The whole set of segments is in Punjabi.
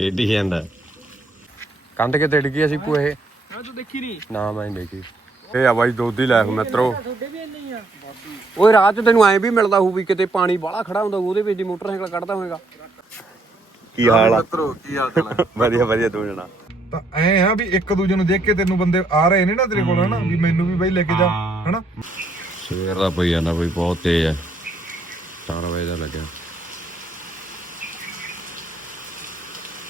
ਏਡੀ ਜਾਂਦਾ। ਕੰਧ ਕਿਤੇ ਡਿੱਗੀ ਸੀ ਪੂ ਇਹ? ਮੈਂ ਤੂੰ ਦੇਖੀ ਨਹੀਂ ਨਾ ਮੈਂ ਨਹੀਂ ਦੇਖੀ। ਇਹ ਆ ਬਾਈ ਦੁੱਧ ਹੀ ਲੈ ਮਿੱਤਰੋ। ਤੁਹਾਡੇ ਵੀ ਇੰਨੇ ਹੀ ਆ। ਓਏ ਰਾਤ ਚ ਤੈਨੂੰ ਐ ਵੀ ਮਿਲਦਾ ਹੋਊ ਵੀ ਕਿਤੇ ਪਾਣੀ ਬਾਹਲਾ ਖੜਾ ਹੁੰਦਾ ਉਹਦੇ ਵਿੱਚ ਦੀ ਮੋਟਰਸਾਈਕਲ ਕੱਢਦਾ ਹੋਵੇਗਾ। ਕੀ ਹਾਲ ਆ? ਮਿੱਤਰੋ ਕੀ ਹਾਲ ਚਾਲ ਵਧੀਆ ਵਧੀਆ ਤੂੰ ਜਣਾ ਤਾਂ ਐ ਆ ਵੀ ਇੱਕ ਦੂਜੇ ਨੂੰ ਦੇਖ ਕੇ ਤੈਨੂੰ ਬੰਦੇ ਆ ਰਹੇ ਨੇ ਨਾ ਤੇਰੇ ਕੋਲ ਹਨਾ? ਵੀ ਮੈਨੂੰ ਵੀ ਬਾਈ ਲੈ ਕੇ ਜਾ ਹਨਾ? ਸਵੇਰ ਦਾ ਪਈ ਜਾਂਦਾ ਬਈ ਬਹੁਤ ਤੇਜ਼ ਹੈ 4 ਵਜੇ ਦਾ ਲੱਗਿਆ।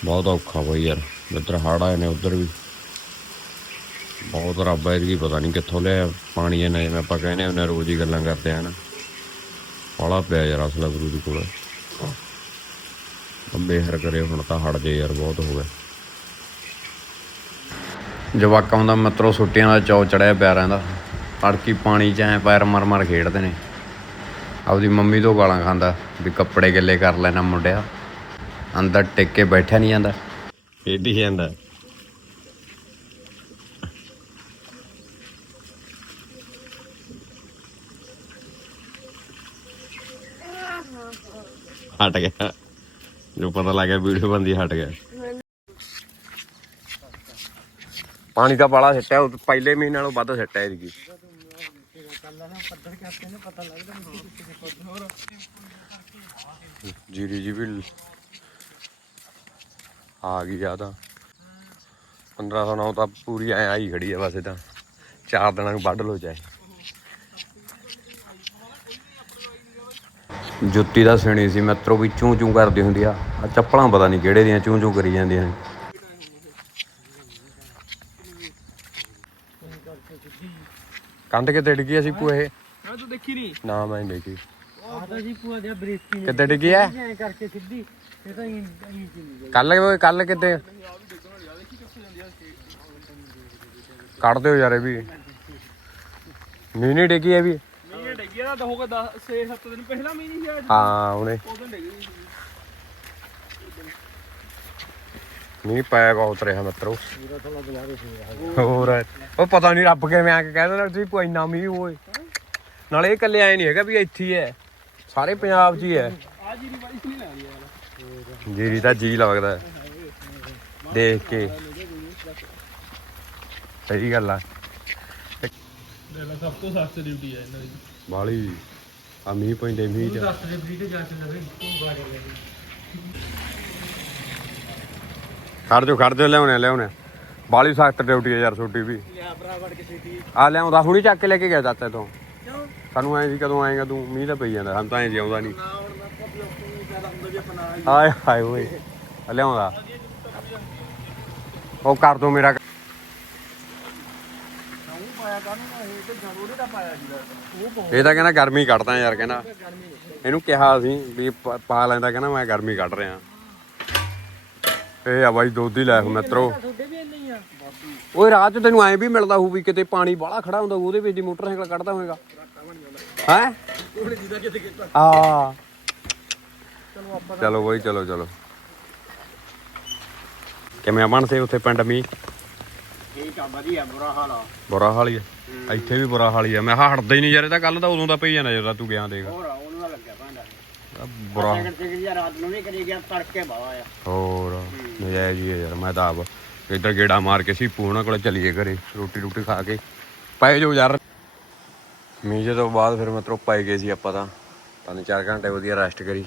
ਬਹੁਤ ਔਖਾ ਬਈ ਯਾਰ ਮਿੱਤਰ ਹੜ ਆਏ ਨੇ ਉੱਧਰ ਵੀ। ਬਹੁਤ ਰੱਬ ਐਤਕੀ ਪਤਾ ਨਹੀਂ ਕਿੱਥੋਂ ਲਿਆ ਪਾਣੀ ਇਹਨਾਂ ਜਿਵੇਂ ਆਪਾਂ ਕਹਿੰਦੇ ਹੁੰਦੇ ਹਾਂ, ਰੋਜ਼ ਹੀ ਗੱਲਾਂ ਕਰਦੇ ਆ ਨਾ ਪਾਲਾ ਪਿਆ ਯਾਰ ਅਸਲਾ ਗੁਰੂ ਦੀ ਕੋਲ। ਅੰਬੇ ਹਰ ਕਰੇ ਹੁਣ ਤਾਂ ਹਟ ਜੇ ਯਾਰ ਬਹੁਤ ਹੋ ਗਿਆ। ਜਵਾਕਾਂ ਦਾ ਮਿੱਤਰੋ ਛੁੱਟੀਆਂ ਦਾ ਚੌ ਚੜਿਆ ਪਿਆਰਾਂ ਦਾ ਤੜਕੀ ਪਾਣੀ ਚ ਐ ਪੈਰ ਮਰ ਮਰ ਖੇਡਦੇ ਨੇ। ਆਪਦੀ ਮੰਮੀ ਤੋਂ ਗਾਲਾਂ ਖਾਂਦਾ ਵੀ ਕੱਪੜੇ ਗਿੱਲੇ ਕਰ ਲੈਣਾ ਮੁੰਡਿਆ। ਅੰਦਰ ਟਿਕ ਕੇ ਬੈਠਿਆ ਨਹੀਂ ਜਾਂਦਾ। ਏਡੀ ਜਾਂਦਾ। ਹਟ ਗਿਆ। ਜੋ ਪਤਾ ਲੱਗ ਵੀਡੀਓ ਬੰਦੀ ਹਟ ਗਿਆ। ਪਾਣੀ ਦਾ ਬਾਲਾ ਸਿੱਟਿਆ, ਉਹ ਪਹਿਲੇ ਮਹੀਨੇ ਨਾਲੋਂ ਵੱਧ ਸਿੱਟਿਆ ਇਹਦੀ। ਜੀਰੀ ਜੀ ਵੀ ਆ ਗਈ ਆ ਤਾਂ। 1509 ਤਾਂ ਪੂਰੀ ਐ ਆਈ ਖੜੀ ਆ ਇਹ ਤਾਂ। ਚਾਰ ਦਿਨਾਂ ਨੂੰ ਵੱਢ ਲੋ ਚਾਹੇ। ਜੁੱਤੀ ਦਾ ਸਣੀ ਸੀ ਮਿੱਤਰੋ ਵੀ ਚੂੰ ਚੂੰ ਕਰਦੀ ਹੁੰਦੀ ਆ। ਆ ਚੱਪਲਾਂ ਪਤਾ ਨਹੀਂ ਕਿਹੜੇ ਦੀਆਂ ਚੂੰ ਚੂੰ ਕਰੀ ਜਾਂਦੀਆਂ ਨੇ। ਕੰਧ ਕਿਤੇ ਡਿੱਗੀ ਸੀ ਪੂ ਇਹ? ਤੂੰ ਦੇਖੀ ਨਹੀਂ ਨਾ ਮੈਂ ਨਹੀਂ ਦੇਖੀ। ਆਦਾ ਜੀ ਪੂਆ ਦੇ ਬ੍ਰੇਕੀ ਕਿੱਥੇ ਡਿੱਗੀ ਐ ਐ ਕਰਕੇ ਸਿੱਧੀ। ਇਹ ਤਾਂ ਇਹ ਇਹ ਚਲੀ ਕੱਲ ਕੱਲ ਕਿਤੇ ਕੱਢ ਦਿਓ ਯਾਰ ਇਹ ਵੀ। ਨਹੀਂ ਡਿੱਗੀ ਇਹ ਵੀ। ਮੀਂਹ ਡਿੱਗਿਆ ਤਾਂ ਹੋਗਾ 10 6 7 ਦਿਨ ਪਹਿਲਾਂ ਨਹੀਂ ਆਇਆ ਹਾਂ ਉਹਨੇ ਡਿੱਗੀ ਮੀਂਹ ਪਾਇਆ ਬਹੁਤ ਰਿਹਾ ਮਿੱਤਰੋ। ਹੋਰ ਉਹ ਪਤਾ ਨਹੀਂ ਰੱਬ ਕਿਵੇਂ ਆ ਕੇ ਕਹਿ ਦਿੰਦਾ ਤੁਸੀਂ ਕੋਈ ਇੰਨਾ ਮੀਂਹ ਹੋਏ। ਨਾਲੇ ਇਹ ਇਕੱਲੇ ਆਏ ਨਹੀਂ ਹੈਗਾ ਵੀ ਇੱਥੇ ਹੀ ਹੈ ਸਾਰੇ ਪੰਜਾਬ 'ਚ ਹੀ ਹੈ ਆ ਜੀ ਦੀ ਬਾਰਿਸ਼ ਨਹੀਂ ਲੱਗਦੀ ਜੀਰੀ ਤਾਂ ਜੀ ਲੱਗਦਾ ਹੈ। ਦੇਖ ਕੇ। ਸਹੀ ਗੱਲ ਆ। ਦੇਲਾ ਸਭ ਤੋਂ ਸਸਤੀ ਡਿਊਟੀ ਹੈ ਇਹਨਾਂ ਦੀ। ਬਾਲੀ ਆ ਮੀਂਹ ਪੈਂਦੇ ਮੀਂਹ ਚ। ਸਸਤੀ ਡਿਊਟੀ ਤੇ ਜਾ ਤੂੰ ਬਾੜ ਲੈ ਖੜ ਲਿਆਉਣੇ ਲਿਆਉਣੇ ਬਾਲੀ ਸਖਤ ਡਿਊਟੀ ਯਾਰ ਛੋਟੀ ਵੀ। ਲਿਆ ਭਰਾ ਵੜ ਕੇ ਛੇਤੀ ਆ ਲਿਆਉਂਦਾ ਹੁਣੀ ਚੱਕ ਕੇ ਲੈ ਕੇ ਗਿਆ ਚਾਚਾ ਤੋਂ। ਕਿਉਂ? ਸਾਨੂੰ ਐਂ ਸੀ ਕਦੋਂ ਆਏਗਾ ਤੂੰ ਮੀਂਹ ਤਾਂ ਪਈ ਜਾਂਦਾ ਸਾਨੂੰ ਤਾਂ ਐਂ ਜੀ ਆਉਂਦਾ ਨਹੀਂ। ਨਾ ਹੁਣ ਮੈਂ ਪੱਬੀ ਉੱਤੇ ਜ਼ਿਆਦਾ ਹੁੰਦਾ ਵੀ ਆਪਣਾ ਹਾਏ ਹਾਏ ਓਏ। ਆ ਲਿਆਉਂਦਾ। ਉਹ ਕਰ ਦੋ ਮੇਰਾ। ਇਹ ਤਾਂ ਕਹਿੰਦਾ ਗਰਮੀ ਕੱਢਦਾ ਯਾਰ ਕਹਿੰਦਾ। ਇਹਨੂੰ ਕਿਹਾ ਸੀ ਵੀ ਪ- ਪਾ ਲੈਂਦਾ ਕਹਿੰਦਾ ਮੈਂ ਗਰਮੀ ਕੱਢ ਰਿਹਾ। ਇਹ ਆ ਬਾਈ ਦੁੱਧ ਹੀ ਲੈ ਮਿੱਤਰੋ। ਓਏ ਰਾਤ ਚ ਤੈਨੂੰ ਐ ਵੀ ਮਿਲਦਾ ਹੋਊ ਵੀ ਕਿਤੇ ਪਾਣੀ ਬਾਹਲਾ ਖੜਾ ਹੁੰਦਾ ਉਹਦੇ ਵਿੱਚ ਦੀ ਮੋਟਰਸਾਈਕਲ ਕੱਢਦਾ ਹੋਏਗਾ। ਹੈ? ਆ ਆਪਾਂ ਚਲੋ ਬਾਈ ਚਲੋ ਚਲੋ। ਕਿਵੇਂ ਬਣਦੇ ਉੱਥੇ ਪਿੰਡ ਮੀਂਹ? ਠੀਕ ਆ ਵਧੀਆ ਬੁਰਾ ਹਾਲ ਆ। ਬੁਰਾ ਹਾਲ ਹੀ ਆ। ਇੱਥੇ ਵੀ ਬੁਰਾ ਹਾਲ ਹੀ ਆ। ਮੈਂ ਕਿਹਾ ਹਟਦਾ ਹੀ ਨਹੀਂ ਯਾਰ ਇਹ ਤਾਂ ਕੱਲ ਤਾਂ ਉਦੋਂ ਦਾ ਪਈ ਜਾਂਦਾ ਜਦੋਂ ਤੂੰ ਗਿਆ ਦੇਖ। ਹੋਰ ਉਹਨੂੰ ਨਾਲ ਲੱਗਿਆ ਭਾਂਡਾ। ਬੁਰਾ ਰਾਤ ਨੂੰ ਵੀ ਕਰੀ ਗਿਆ ਤੜਕੇ ਬਾਵਾ ਆ। ਹੋਰ ਨਜਾਇਜ਼ ਹੀ ਆ ਯਾਰ ਮੈਂ ਤਾਂ ਆਪ ਇੱਧਰ ਗੇੜਾ ਮਾਰ ਕੇ ਸੀ ਪੂਣਾ ਕੋਲ ਚਲੀਏ ਘਰੇ ਰੋਟੀ ਰੋਟੀ ਖਾ ਕੇ। ਪਏ ਜੋ ਯਾਰ। ਮੀਂਹ ਤੋਂ ਬਾਅਦ ਫਿਰ ਮਤਲਬ ਪਏ ਗਏ ਸੀ ਆਪਾਂ ਤਾਂ। ਤਿੰਨ ਚਾਰ ਘੰਟੇ ਵਧੀਆ ਰੈਸਟ ਕਰੀ।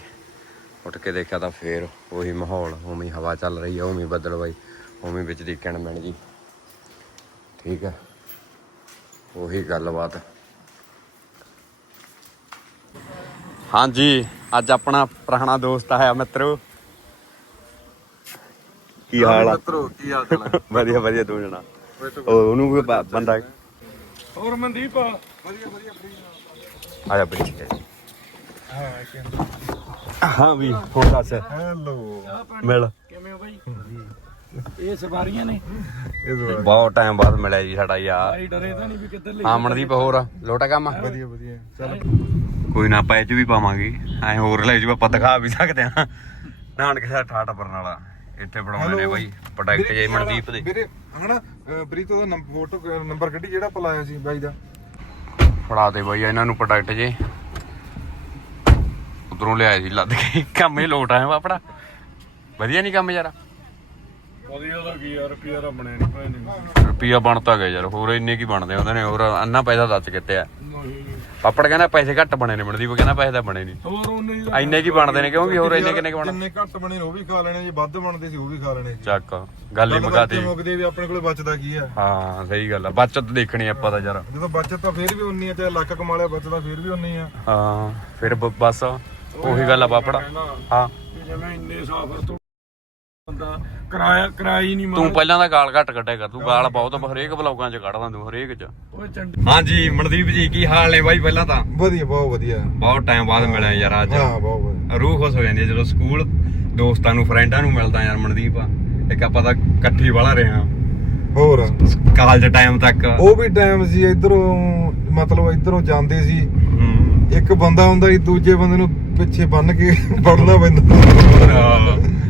ਉੱਠ ਕੇ ਦੇਖਿਆ ਤਾਂ ਫੇਰ ਉਹੀ ਮਾਹੌਲ ਉਵੇਂ ਹੀ ਹਵਾ ਚੱਲ ਰਹੀ ਆ ਉਵੇਂ ਹੀ ਬੱਦਲ ਬਾਈ ਉਵੇਂ ਹੀ ਵਿੱਚ ਦੀ ਕਿਣ ਮਿਣ ਜੀ। ਠੀਕ ਹੈ ਉਹੀ ਗੱਲਬਾਤ। ਹਾਂਜੀ ਅੱਜ ਆਪਣਾ ਪੁਰਾਣਾ ਦੋਸਤ ਆਇਆ ਮਿੱਤਰੋ। ਕੀ ਹਾਲ ਆ? ਮਿੱਤਰੋ ਕੀ ਹਾਲ ਚਾਲ ਹੈ ਵਧੀਆ ਵਧੀਆ ਤੂੰ ਜਣਾ ਉਹ ਉਹਨੂੰ ਕੋਈ ਬੰਦਾ ਹੋਰ ਮਨਦੀਪ? ਵਧੀਆ ਵਧੀਆ ਆ। ਜਾ ਹਾਂ ਹਾਂ ਵੀ ਹੁਣ ਦੱਸ। ਹੈਲੋ ਮਿਲ। ਕਿਵੇਂ ਹੋ ਬਾਈ ਇਹ ਸਵਾਰੀਆਂ ਨੇ। ਇਹ ਬਹੁਤ ਟਾਈਮ ਬਾਅਦ ਮਿਲਿਆ ਜੀ ਸਾਡਾ ਯਾਰ। ਭਾਈ ਡਰੇ ਤਾਂ ਨਹੀਂ ਵੀ ਕਿੱਧਰ ਲਈ ਆਮਣਦੀਪ ਹੋਰ ਲੋਟਾ ਕੰਮ ਵਧੀਆ ਵਧੀਆ। ਚੱਲ। ਕੋਈ ਨਾ ਆਪਾਂ ਇਹ ਚ ਵੀ ਪਾਵਾਂਗੇ। ਐ ਹੋਰ ਲੈ ਜੀ ਆਪਾਂ ਦਿਖਾ ਵੀ ਸਕਦੇ ਹਾਂ। ਨਾਨਕ ਸਾਹਿਬ ਠਾਠ ਪਰਨ ਵਾਲਾ। ਇੱਥੇ ਬਣਾਉਣੇ ਨੇ ਬਾਈ ਪ੍ਰੋਡਕਟ ਜੇ ਮਨਦੀਪ ਦੇ। ਵੀਰੇ ਹਨਾ ਪ੍ਰੀਤੋ ਦਾ ਨੰਬਰ ਫੋਟੋ ਨੰਬਰ ਕੱਢੀ ਜਿਹੜਾ ਪਲਾਇਆ ਸੀ ਬਾਈ ਦਾ। ਫੜਾ ਦੇ ਬਾਈ ਇਹਨਾਂ ਨੂੰ ਪ੍ਰੋਡਕਟ ਜੇ। ਉਧਰੋਂ ਲਿਆਏ ਸੀ ਲੱਦ ਕੇ। ਕੰਮ ਲੋਟ ਆਇਆ ਆਪਣਾ। ਵਧੀਆ ਨਹੀਂ ਕੰਮ ਯਾਰ। ਵਧੀਆ ਦਾ ਕੀ ਯਾਰ ਰੁਪਿਆ ਦਾ ਬਣਿਆ ਨਹੀਂ ਭਾਈ ਨਹੀਂ ਰੁਪਈਆ ਬਣਤਾ ਗਿਆ ਯਾਰ ਹੋਰ ਇੰਨੇ ਕੀ ਬਣਦੇ ਉਹਦੇ ਨੇ ਹੋਰ ਅੰਨਾ ਪੈਸਾ ਦੱਸ ਕਿੱਤੇ ਆ? ਪਾਪੜ ਕਹਿੰਦਾ ਪੈਸੇ ਘੱਟ ਬਣੇ ਨੇ ਮਨਦੀਪ ਕਹਿੰਦਾ ਪੈਸੇ ਤਾਂ ਬਣੇ ਨਹੀਂ ਹੋਰ ਉਹਨੇ ਹੀ ਇੰਨੇ ਕੀ ਬਣਦੇ ਨੇ ਕਿਉਂਕਿ ਹੋਰ ਇੰਨੇ ਕਿੰਨੇ ਕੀ ਬਣਦੇ ਜਿੰਨੇ ਘੱਟ ਬਣੇ ਨੇ ਉਹ ਵੀ ਖਾ ਲੈਣੇ ਜੇ ਵੱਧ ਬਣਦੇ ਸੀ ਉਹ ਵੀ ਖਾ ਲੈਣੇ ਚੱਕ ਗੱਲ ਹੀ ਮੁਕਾਤੀ ਮੁੱਕਦੇ ਵੀ ਆਪਣੇ ਕੋਲੇ ਬਚਦਾ ਕੀ ਆ? ਹਾਂ ਸਹੀ ਗੱਲ ਆ ਬੱਚਤ ਦੇਖਣੀ ਆਪਾਂ ਤਾਂ ਯਾਰ। ਜਦੋਂ ਬਚਤ ਤਾਂ ਫੇਰ ਵੀ ਉਨੀ ਆ ਚਾਹੇ ਲੱਖ ਕਮਾ ਲਿਆ ਬਚਦਾ ਫੇਰ ਵੀ ਉਨੀ ਆ। ਹਾਂ ਫਿਰ ਬਸ। ਉਹੀ ਗੱਲ ਆ ਪਾਪੜਾ ਹਾਂ। ਜਿਵੇਂ ਇੰਨੇ ਸਾਫਰ ਤੋਂ ਬੰਦਾ ਕਿਰਾਇਆ ਹੀ ਨਹੀਂ ਤੂੰ ਪਹਿਲਾਂ ਤਾਂ ਗਾਲ ਘੱਟ ਕੱਢਿਆ ਕਰ ਤੂੰ ਗਾਲ ਬਹੁਤ ਹਰੇਕ ਬਲੌਗਾਂ 'ਚ ਕੱਢਦਾ ਤੂੰ ਹਰੇਕ 'ਚ। ਚੰਡੀ ਹਾਂਜੀ ਮਨਦੀਪ ਜੀ ਕੀ ਹਾਲ ਨੇ ਬਾਈ ਪਹਿਲਾਂ ਤਾਂ? ਵਧੀਆ ਬਹੁਤ ਵਧੀਆ। ਬਹੁਤ ਟਾਈਮ ਬਾਅਦ ਮਿਲਿਆ ਯਾਰ ਅੱਜ। ਹਾਂ ਬਹੁਤ ਵਧੀਆ। ਰੂਹ ਖੁਸ਼ ਹੋ ਜਾਂਦੀ ਹੈ ਜਦੋਂ ਸਕੂਲ ਦੋਸਤਾਂ ਨੂੰ ਫਰੈਂਡਾਂ ਨੂੰ ਮਿਲਦਾ ਯਾਰ ਮਨਦੀਪ। ਇੱਕ ਆਪਾਂ ਤਾਂ ਇਕੱਠੀ ਵਾਲਾ ਰਹੇ ਹਾਂ। ਹੋਰ? ਕਾਲਜ ਟਾਈਮ ਤੱਕ। ਉਹ ਵੀ ਟਾਈਮ ਸੀ ਇਧਰੋਂ ਮਤਲਬ ਇਧਰੋਂ ਜਾਂਦੇ ਸੀ। ਇੱਕ ਬੰਦਾ ਹੁੰਦਾ ਸੀ ਦੂਜੇ ਬੰਦੇ ਨੂੰ ਪਿੱਛੇ ਬੰਨ ਕੇ ਵੜਨਾ ਪੈਂਦਾ ਹਾਂ।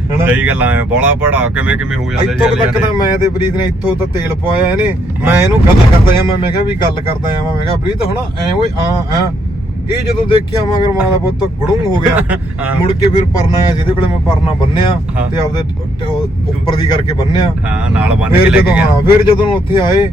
ਹਨਾ? ਸਹੀ ਗੱਲਾਂ ਐ ਬੋਲਾ ਪੜਾ ਕਿਵੇਂ ਕਿਵੇਂ ਹੋ ਜਾਂਦੇ ਇੱਥੋਂ ਤੱਕ ਤਾਂ ਮੈਂ ਤੇ ਪ੍ਰੀਤ ਨੇ ਇੱਥੋਂ ਤਾਂ ਤੇਲ ਪਵਾਇਆ ਇਹਨੇ ਮੈਂ ਇਹਨੂੰ ਗੱਲ ਕਰਦਾ ਆ ਮੈਂ ਕਿਹਾ ਵੀ ਗੱਲ ਕਰਦਾ ਆ ਮੈਂ ਕਿਹਾ ਪ੍ਰੀਤ ਹੁਣ ਐ ਓਏ ਆ ਆ ਇਹ ਜਦੋਂ ਦੇਖਿਆ ਮਗਰ ਮਾਂ ਦਾ ਪੁੱਤ ਗੜੂੰ ਹੋ ਗਿਆ। ਮੁੜ ਕੇ ਫਿਰ ਪਰਨਾ ਆ ਜਿਹਦੇ ਕੋਲੇ ਮੈਂ ਪਰਨਾ ਬੰਨਿਆ। ਤੇ ਆਪਦੇ ਉੱਪਰ ਦੀ ਕਰਕੇ ਬੰਨਿਆ ਹਾਂ ਨਾਲ ਬੰਨ ਕੇ ਲੈ ਕੇ ਗਿਆ ਫਿਰ ਜਦੋਂ ਉੱਥੇ ਆਏ।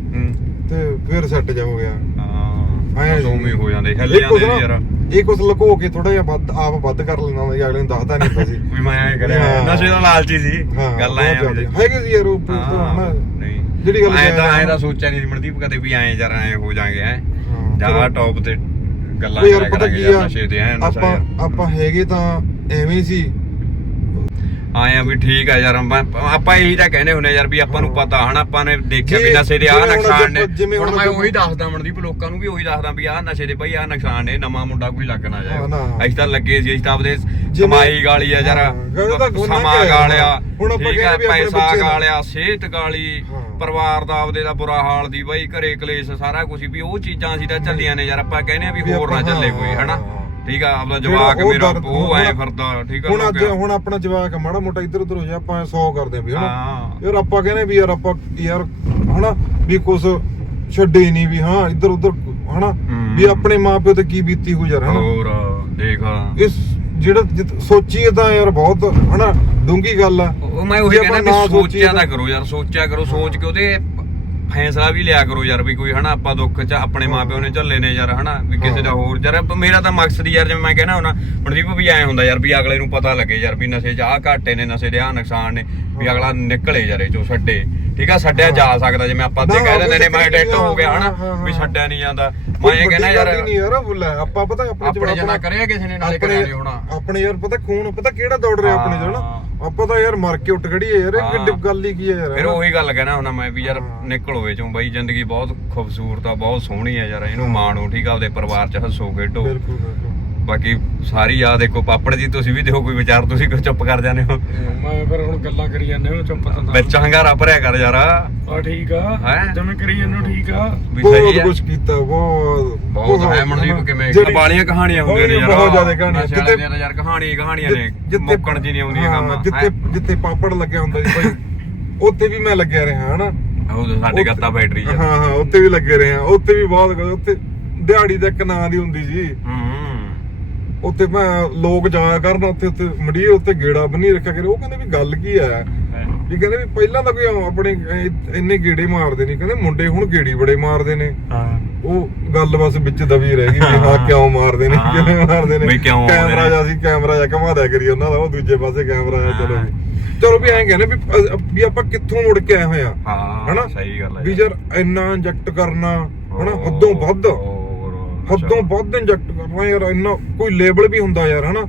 ਤੇ ਫਿਰ ਸੈੱਟ ਜਾ ਹੋ ਗਿਆ ਹਾਂ ਐਂ ਉਵੇਂ ਹੀ ਹੋ ਜਾਂਦੇ ਹਿੱਲ ਜਾਂਦੇ ਯਾਰ ਇਹ ਕੁਛ ਲੁਕੋ ਕੇ ਥੋੜਾ ਜਿਹਾ ਵੱਧ ਆਪ ਵੱਧ ਕਰ ਲੈਂਦਾ ਹੁੰਦਾ ਸੀ ਅਗਲੇ ਨੂੰ ਦੱਸਦਾ ਨਹੀਂ ਹੁੰਦਾ ਸੀ ਵੀ ਮੈਂ ਐ ਕਰਿਆ ਹਾਂ। ਨਸ਼ੇ ਦਾ ਲਾਲਚੀ ਸੀ ਹਾਂ ਗੱਲ ਐ ਬਹੁਤ ਜ਼ਿਆਦਾ। ਹੈਗੇ ਸੀ ਯਾਰ ਉਹ ਤੋਂ ਹਨਾ ਨਹੀਂ ਜਿਹੜੀ ਗੱਲ ਐ ਤਾਂ ਐ। ਤਾਂ ਸੋਚਿਆ ਨਹੀਂ ਸੀ ਮਨਦੀਪ ਕਦੇ ਵੀ ਐ ਯਾਰ ਐ ਹੋ ਜਾਾਂਗੇ ਐ ਹਾਂ, ਜਾਂ। ਟੌਪ ਤੇ ਗੱਲਾਂ ਉਹ ਯਾਰ ਪਤਾ ਕਰਾਂਗੇ ਕੀ ਯਾਰ ਆ ਨਸ਼ੇ ਤੇ ਐ ਆਪਾਂ ਆਪਾਂ ਹੈਗੇ ਤਾਂ ਐਵੇਂ ਹੀ ਸੀ ਆਏ ਆ ਵੀ ਠੀਕ ਆ ਯਾਰ ਆਪਾਂ ਇਹੀ ਤਾਂ ਕਹਿੰਦੇ ਹੁੰਨੇ ਯਾਰ ਵੀ ਆਪਾਂ ਨੂੰ ਪਤਾ ਹਨਾ ਆਪਾਂ ਨੇ ਦੇਖਿਆ ਵੀ ਨਸ਼ੇ ਦੇ ਆ ਜਿਵੇਂ ਹੁਣ ਨੁਕਸਾਨ ਨੇ ਹੁਣ ਮੈਂ ਉਹੀ ਦੱਸਦਾ ਮਨਦੀਪ ਲੋਕਾਂ ਨੂੰ ਵੀ ਉਹੀ ਦੱਸਦਾ ਵੀ ਆ ਨਸ਼ੇ ਦੇ ਬਈ ਆ ਨੁਕਸਾਨ ਨੇ ਨਵਾਂ ਮੁੰਡਾ ਕੋਈ ਲੱਗ ਨਾ ਜਾਏ। ਅਸੀਂ ਤਾਂ ਲੱਗੇ ਸੀ ਅਸੀਂ ਤਾਂ ਆਪਦੇ ਕਮਾਈ ਗਾਲੀ ਆ ਯਾਰ ਸਮਾਂ? ਗਾਲਿਆ ਹੁਣ ਆਪਾਂ ਕਹਿੰਦੇ ਵੀ ਆਪਣੇ ਪੈਸਾ ਗਾਲਿਆ ਸਿਹਤ ਗਾਲੀ। ਪਰਿਵਾਰ ਦਾ ਆਪਦੇ ਦਾ ਬੁਰਾ ਹਾਲ ਦੀ ਬਈ ਘਰੇ ਕਲੇਸ਼ ਸਾਰਾ ਕੁਝ ਵੀ ਉਹ ਚੀਜ਼ਾਂ ਅਸੀਂ ਤਾਂ ਚੱਲੀਆਂ ਨੇ ਯਾਰ ਆਪਾਂ ਕਹਿੰਦੇ ਆ ਵੀ ਹੋਰ ਨਾ ਚੱਲੇ ਕੋਈ ਹਨਾ। ਠੀਕ ਆ ਆਪਦਾ ਜਵਾਕ ਮੇਰਾ ਉਹ ਐ ਹੁਣ- ਫਿਰਦਾ ਠੀਕ ਆ ਹੁਣ ਅੱਜ ਹੁਣ ਆਪਣਾ ਜਵਾਕ ਮਾੜਾ ਮੋਟਾ ਇੱਧਰ ਉੱਧਰ ਹੋ ਜਾ ਆਪਾਂ 100 ਕਰਦੇ ਆਂ ਵੀ ਹਨਾ? ਹਾਂ। ਯਾਰ ਆਪਾਂ ਕਹਿੰਦੇ ਵੀ ਯਾਰ ਆਪਾਂ ਯਾਰ ਹਨਾ? ਵੀ ਕੁਛ ਛੱਡੇ ਨਹੀਂ ਵੀ ਹਾਂ ਇੱਧਰ ਉੱਧਰ ਹਨਾ? ਹੂੰ। ਵੀ ਆਪਣੇ ਮਾਪਿਓ ਤੇ ਕੀ ਬੀਤੀ ਹੋ ਯਾਰ ਹਨਾ? ਹੋਰ ਦੇਖ। ਇਸ ਜਿਹੜਾ ਸੋਚੀਏ ਤਾਂ ਯਾਰ ਬਹੁਤ ਹਨਾ? ਡੂੰਗੀ ਗੱਲ ਆ। ਉਹ ਮੈਂ ਉਹੀ ਕਹਿੰਦਾ ਵੀ ਸੋਚਿਆ ਤਾਂ- ਕਰੋ ਯਾਰ ਸੋਚਿਆ ਕਰੋ ਸੋਚ ਕੇ ਉਹਦੇ ਫੈਸਲਾ ਵੀ ਲਿਆ ਕਰੋ ਯਾਰ ਵੀ ਕੋਈ ਹਨਾ ਆਪਾਂ ਦੁੱਖ ਚ ਆਪਣੇ ਮਾਪਿਓ ਨੇ ਝੱਲੇ ਨੇ ਯਾਰ ਹਨਾ ਵੀ ਕਿਸੇ ਦਾ ਹੋਰ ਯਾਰ ਮੇਰਾ ਤਾਂ ਮਕਸਦ ਯਾਰ ਜਿਵੇਂ ਮੈਂ ਕਹਿਣਾ ਹੁਣਾ ਮਨਦੀਪ ਵੀ ਐ ਹੁੰਦਾ ਯਾਰ ਵੀ ਅਗਲੇ ਨੂੰ ਪਤਾ ਲੱਗੇ ਯਾਰ ਵੀ ਨਸ਼ੇ ਚ ਆਹ ਘਾਟੇ ਨੇ ਨਸ਼ੇ ਦੇ ਆਹ ਨੁਕਸਾਨ ਨੇ ਵੀ ਅਗਲਾ ਨਿਕਲੇ ਯਾਰ ਇਹ ਚੋਂ ਛੱਡੇ। ਠੀਕ ਆ ਛੱਡਿਆ ਜਾ ਸਕਦਾ ਜਿਵੇਂ ਆਪਾਂ ਨਾ, ਕਹਿ ਦਿੰਦੇ ਨੇ ਮੈਂ ਡੈਡ ਹੋ ਗਿਆ ਹਨਾ? ਵੀ। ਛੱਡਿਆ ਨਹੀਂ ਜਾਂਦਾ। ਮੈਂ ਇਹ ਕਹਿਣਾ ਯਾਰ ਨਹੀਂ ਯਾਰ ਉਹ ਲੈ ਆਪਾਂ ਪਤਾ ਆਪਣੇ ਆਪਣੇ ਜਿੰਨਾ ਕਰਿਆ ਕਿਸੇ ਨੇ ਨਾਲੇ ਕਰਿਆ ਨਹੀਂ ਹੋਣਾ। ਆਪਣੇ ਯਾਰ ਪਤਾ ਖੂਨ ਪਤਾ ਕਿਹੜਾ ਦੌੜ ਰਿਹਾ ਆਪਣੇ ਹਨਾ ਆਪਾਂ ਤਾਂ ਯਾਰ ਮਰ ਕੇ ਉੱਠ ਖੜੀਏ ਯਾਰ ਇਹ ਗੱਲ ਹੀ ਕੀ ਹੈ ਯਾਰ ਫਿਰ ਉਹੀ ਗੱਲ ਕਹਿਣਾ ਹੁੰਦਾ ਮੈਂ ਵੀ ਯਾਰ। ਨਿਕਲ ਹੋਵੇ ਚੋਂ ਬਈ ਜ਼ਿੰਦਗੀ ਬਹੁਤ ਖੂਬਸੂਰਤ ਆ ਬਹੁਤ ਸੋਹਣੀ ਆ ਯਾਰ ਇਹਨੂੰ ਮਾਣੋ ਠੀਕ ਆ ਆਪਦੇ ਪਰਿਵਾਰ ਚ ਹੱਸੋ ਖੇਡੋ। ਬਿਲਕੁਲ ਬਿਲਕੁਲ। ਬਾਕੀ ਸਾਰੀ ਆ ਦੇਖੋ ਪਾਪੜ ਜੀ ਤੁਸੀਂ ਵੀ ਦੇਖੋ ਕੋਈ ਵਿਚਾਰ ਤੁਸੀਂ ਕਿਉਂ ਚੁੱਪ ਕਰ ਜਾਂਦੇ ਹੋ? ਮੈਂ ਫਿਰ ਹੁਣ ਗੱਲਾਂ ਕਰੀ ਜਾਂਦੇ ਹਾਂ ਚੁੱਪ ਤਾਂ ਵਿੱਚ ਹੰਗਾਰਾ ਭਰਿਆ ਕਰ ਯਾਰ। ਆ ਠੀਕ ਆ? ਹੈਂ? ਜਿਵੇਂ ਕਰੀ ਜਾਂਦੇ ਹੋ ਠੀਕ ਆ? ਵੀ ਸਹੀ ਬਹੁਤ ਹੈ। ਕੁਝ ਕੀਤਾ ਬਹੁਤ ਬਹੁਤ ਹੈ ਮਨਦੀਪ ਕਿਵੇਂ ਜਿਹੜੀ- ਬਾਲੀਆਂ ਕਹਾਣੀਆਂ ਹੁੰਦੀਆਂ ਨੇ ਯਾਰ। ਬਹੁਤ ਜ਼ਿਆਦਾ ਕਹਾਣੀਆਂ। ਨਸ਼ੇ ਵਾਲਿਆਂ ਦੀਆਂ ਤਾਂ ਯਾਰ ਕਹਾਣੀ ਕਹਾਣੀਆਂ ਨੇ। ਜਿੱਥੇ- ਮੁੱਕਣ ਜੀ ਨਹੀਂ ਆਉਂਦੀਆਂ ਹਾਂ, ਕੰਮ ਜਿੱਥੇ ਜਿੱਥੇ ਪਾਪੜ ਲੱਗਿਆ ਹੁੰਦਾ ਸੀ ਭਾਈ ਉੱਥੇ ਵੀ ਮੈਂ ਲੱਗਿਆ ਰਿਹਾ ਹਨਾ? ਉਹ ਸਾਡੇ ਗੱਤਾ ਬੈਟਰੀ ਹਾਂ ਹਾਂ ਉੱਥੇ ਵੀ ਲੱਗੇ ਰਹੇ ਆ। ਉੱਥੇ ਵੀ ਬਹੁਤ ਉੱਥੇ ਦਿਹਾੜੀ ਦਾ ਇੱਕ ਨਾਂ ਦੀ ਹੁੰਦੀ ਸੀ। ਹੂੰ। ਉੱਥੇ ਮੈਂ ਲੋਕ ਜਾਇਆ ਕਰਨ ਉੱਥੇ ਉੱਥੇ ਮੰਡੀਰ ਉੱਤੇ ਗੇੜਾ ਬੰਨੀ ਰੱਖਿਆ ਕਰੇ। ਉਹ ਕਹਿੰਦੇ ਵੀ ਗੱਲ ਕੀ ਆ ਵੀ ਕਹਿੰਦੇ ਵੀ ਪਹਿਲਾਂ ਤਾਂ ਕੋਈ ਆਪਣੇ ਇੰਨੇ ਗੇੜੇ ਮਾਰਦੇ ਨਹੀਂ ਕਹਿੰਦੇ ਮੁੰਡੇ ਹੁਣ ਗੇੜੀ ਬੜੇ ਮਾਰਦੇ ਨੇ। ਹਾਂ। ਉਹ ਗੱਲ ਬਸ ਵਿੱਚ ਦਬੀ ਰਹਿ ਗਈ ਵੀ ਹਾਂ ਕਿਉਂ ਮਾਰਦੇ ਨੇ। ਕਿਵੇਂ ਮਾਰਦੇ ਨੇ। ਕਿਉਂ ਕੈਮਰਾ। ਜਾਂ ਸੀ ਕੈਮਰਾ ਜਾਂ ਘਮਾ ਦਿਆ ਕਰੀ ਉਹਨਾਂ ਦਾ ਉਹ ਦੂਜੇ ਪਾਸੇ ਕੈਮਰਾ ਆ ਚਲੋ। ਜੀ। ਚਲੋ ਵੀ ਐਂ ਕਹਿੰਦੇ ਵੀ ਵੀ ਆਪਾਂ ਕਿੱਥੋਂ ਮੁੜ ਕੇ ਆਏ ਹੋਏ ਆ? ਹਾਂ ਹਨਾ? ਸਹੀ ਗੱਲ ਹੈ ਵੀ ਯਾਰ ਇੰਨਾ ਇੰਜੈਕਟ ਕਰਨਾ ਹਨਾ? ਹੱਦੋਂ ਵੱਧ। ਹੱਦੋਂ ਵੱਧ ਇੰਜੈਕਟ ਕਰਨਾ ਯਾਰ ਇੰਨਾ ਕੋਈ ਲੇਬਲ ਵੀ ਹੁੰਦਾ ਯਾਰ ਹਨਾ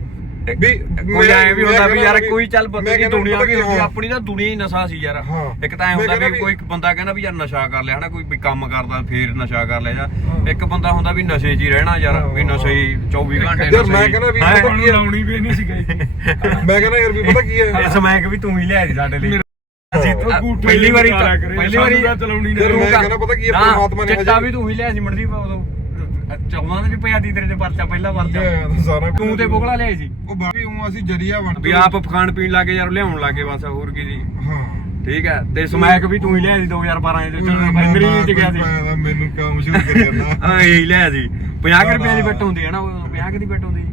ਵੀ ਕੋਈ ਮੈਂ- ਐ ਵੀ ਹੁੰਦਾ ਵੀ ਯਾਰ ਕੋਈ ਚੱਲ ਬੰਦੇ ਦੀ ਦੁਨੀਆ ਵੀ ਹੁੰਦੀ। ਆਪਣੀ ਤਾਂ ਦੁਨੀਆ ਹੀ ਨਸ਼ਾ ਸੀ ਯਾਰ। ਇੱਕ ਤਾਂ ਐ ਹੁੰਦਾ ਵੀ ਕੋਈ ਬੰਦਾ ਕਹਿੰਦਾ ਵੀ ਯਾਰ ਨਸ਼ਾ ਕਰ ਲਿਆ ਹਨਾ ਕੋਈ ਵੀ ਕੰਮ ਕਰਦਾ ਫੇਰ ਨਸ਼ਾ ਕਰ ਲਿਆ ਜਾਂ। ਇੱਕ ਬੰਦਾ ਹੁੰਦਾ ਵੀ ਨਸ਼ੇ 'ਚ ਹੀ ਰਹਿਣਾ ਯਾਰ ਵੀ ਨਸ਼ੇ ਹੀ 24 ਘੰਟੇ ਯਾਰ ਮੈਂ। ਕਹਿੰਦਾ ਵੀ? ਪਤਾ ਕੀ? ਲਾਉਣੀ ਵੀ ਨਹੀਂ ਸੀ ਗਈ ਮੈਂ ਕਹਿੰਦਾ ਯਾਰ ਵੀ ਪਤਾ ਕੀ ਹੈ ਇਸ ਸਮੈਕ ਵੀ ਤੂੰ ਹੀ ਲਿਆ ਸੀ ਸਾਡੇ ਲਈ ਅਸੀਂ ਅੰਗੂਠੇ ਪਹਿਲੀ ਵਾਰੀ ਪਹਿਲੀ ਵਾਰੀ ਤਾਂ ਚਲਾਉਣੀ ਨਾ ਯਾਰ ਮੈਂ ਕਹਿੰਦਾ ਪਤਾ ਕੀ ਹੈ ਪਰਮਾਤਮਾ ਨੇ ਚਿੱਟਾ ਵੀ ਤੂੰ ਹੀ ਲਿਆ ਸੀ ਮਨਦੀਪ ਉਦੋਂ ਚੌਵਾਂ ਦੇ ਪਿਆ ਦੀ ਤੇਰੇ ਤੇ ਪਰਚਾ ਪਹਿਲਾ ਪਰਚਾ। ਸਾਰਾ ਤੂੰ ਤੇ ਬੋਗਲਾ ਲਿਆ ਸੀ। ਉਹ ਬਾਕੀ ਉਹ ਅਸੀਂ ਜਰੀਆ ਬਣ ਵੀ ਆਪ ਖਾਣ ਪੀਣ ਲੱਗੇ ਯਾਰ ਲਿਆਉਣ ਲੱਗੇ ਬਸ ਹੋਰ ਕੀ ਜੀ। ਹਾਂ। ਠੀਕ ਹੈ ਤੇ ਸਮੈਕ ਵੀ ਤੂੰ ਹੀ ਲਿਆ ਸੀ 2012 ਚ ਫੈਬਰੀ ਚ ਗਿਆ ਸੀ। ਮੈਂ- ਮੈਨੂੰ ਕੰਮ ਸ਼ੁਰੂ ਕਰਿਆ ਨਾ। ਹਾਂ ਇਹ ਲਿਆ ਸੀ। 50 ਕੁ ਰੁਪਏ ਦੀ ਬਿੱਟ ਹੁੰਦੀ ਹੈ ਨਾ ਉਹ 50 ਕੁ ਦੀ ਬਿੱਟ ਹੁੰਦੀ।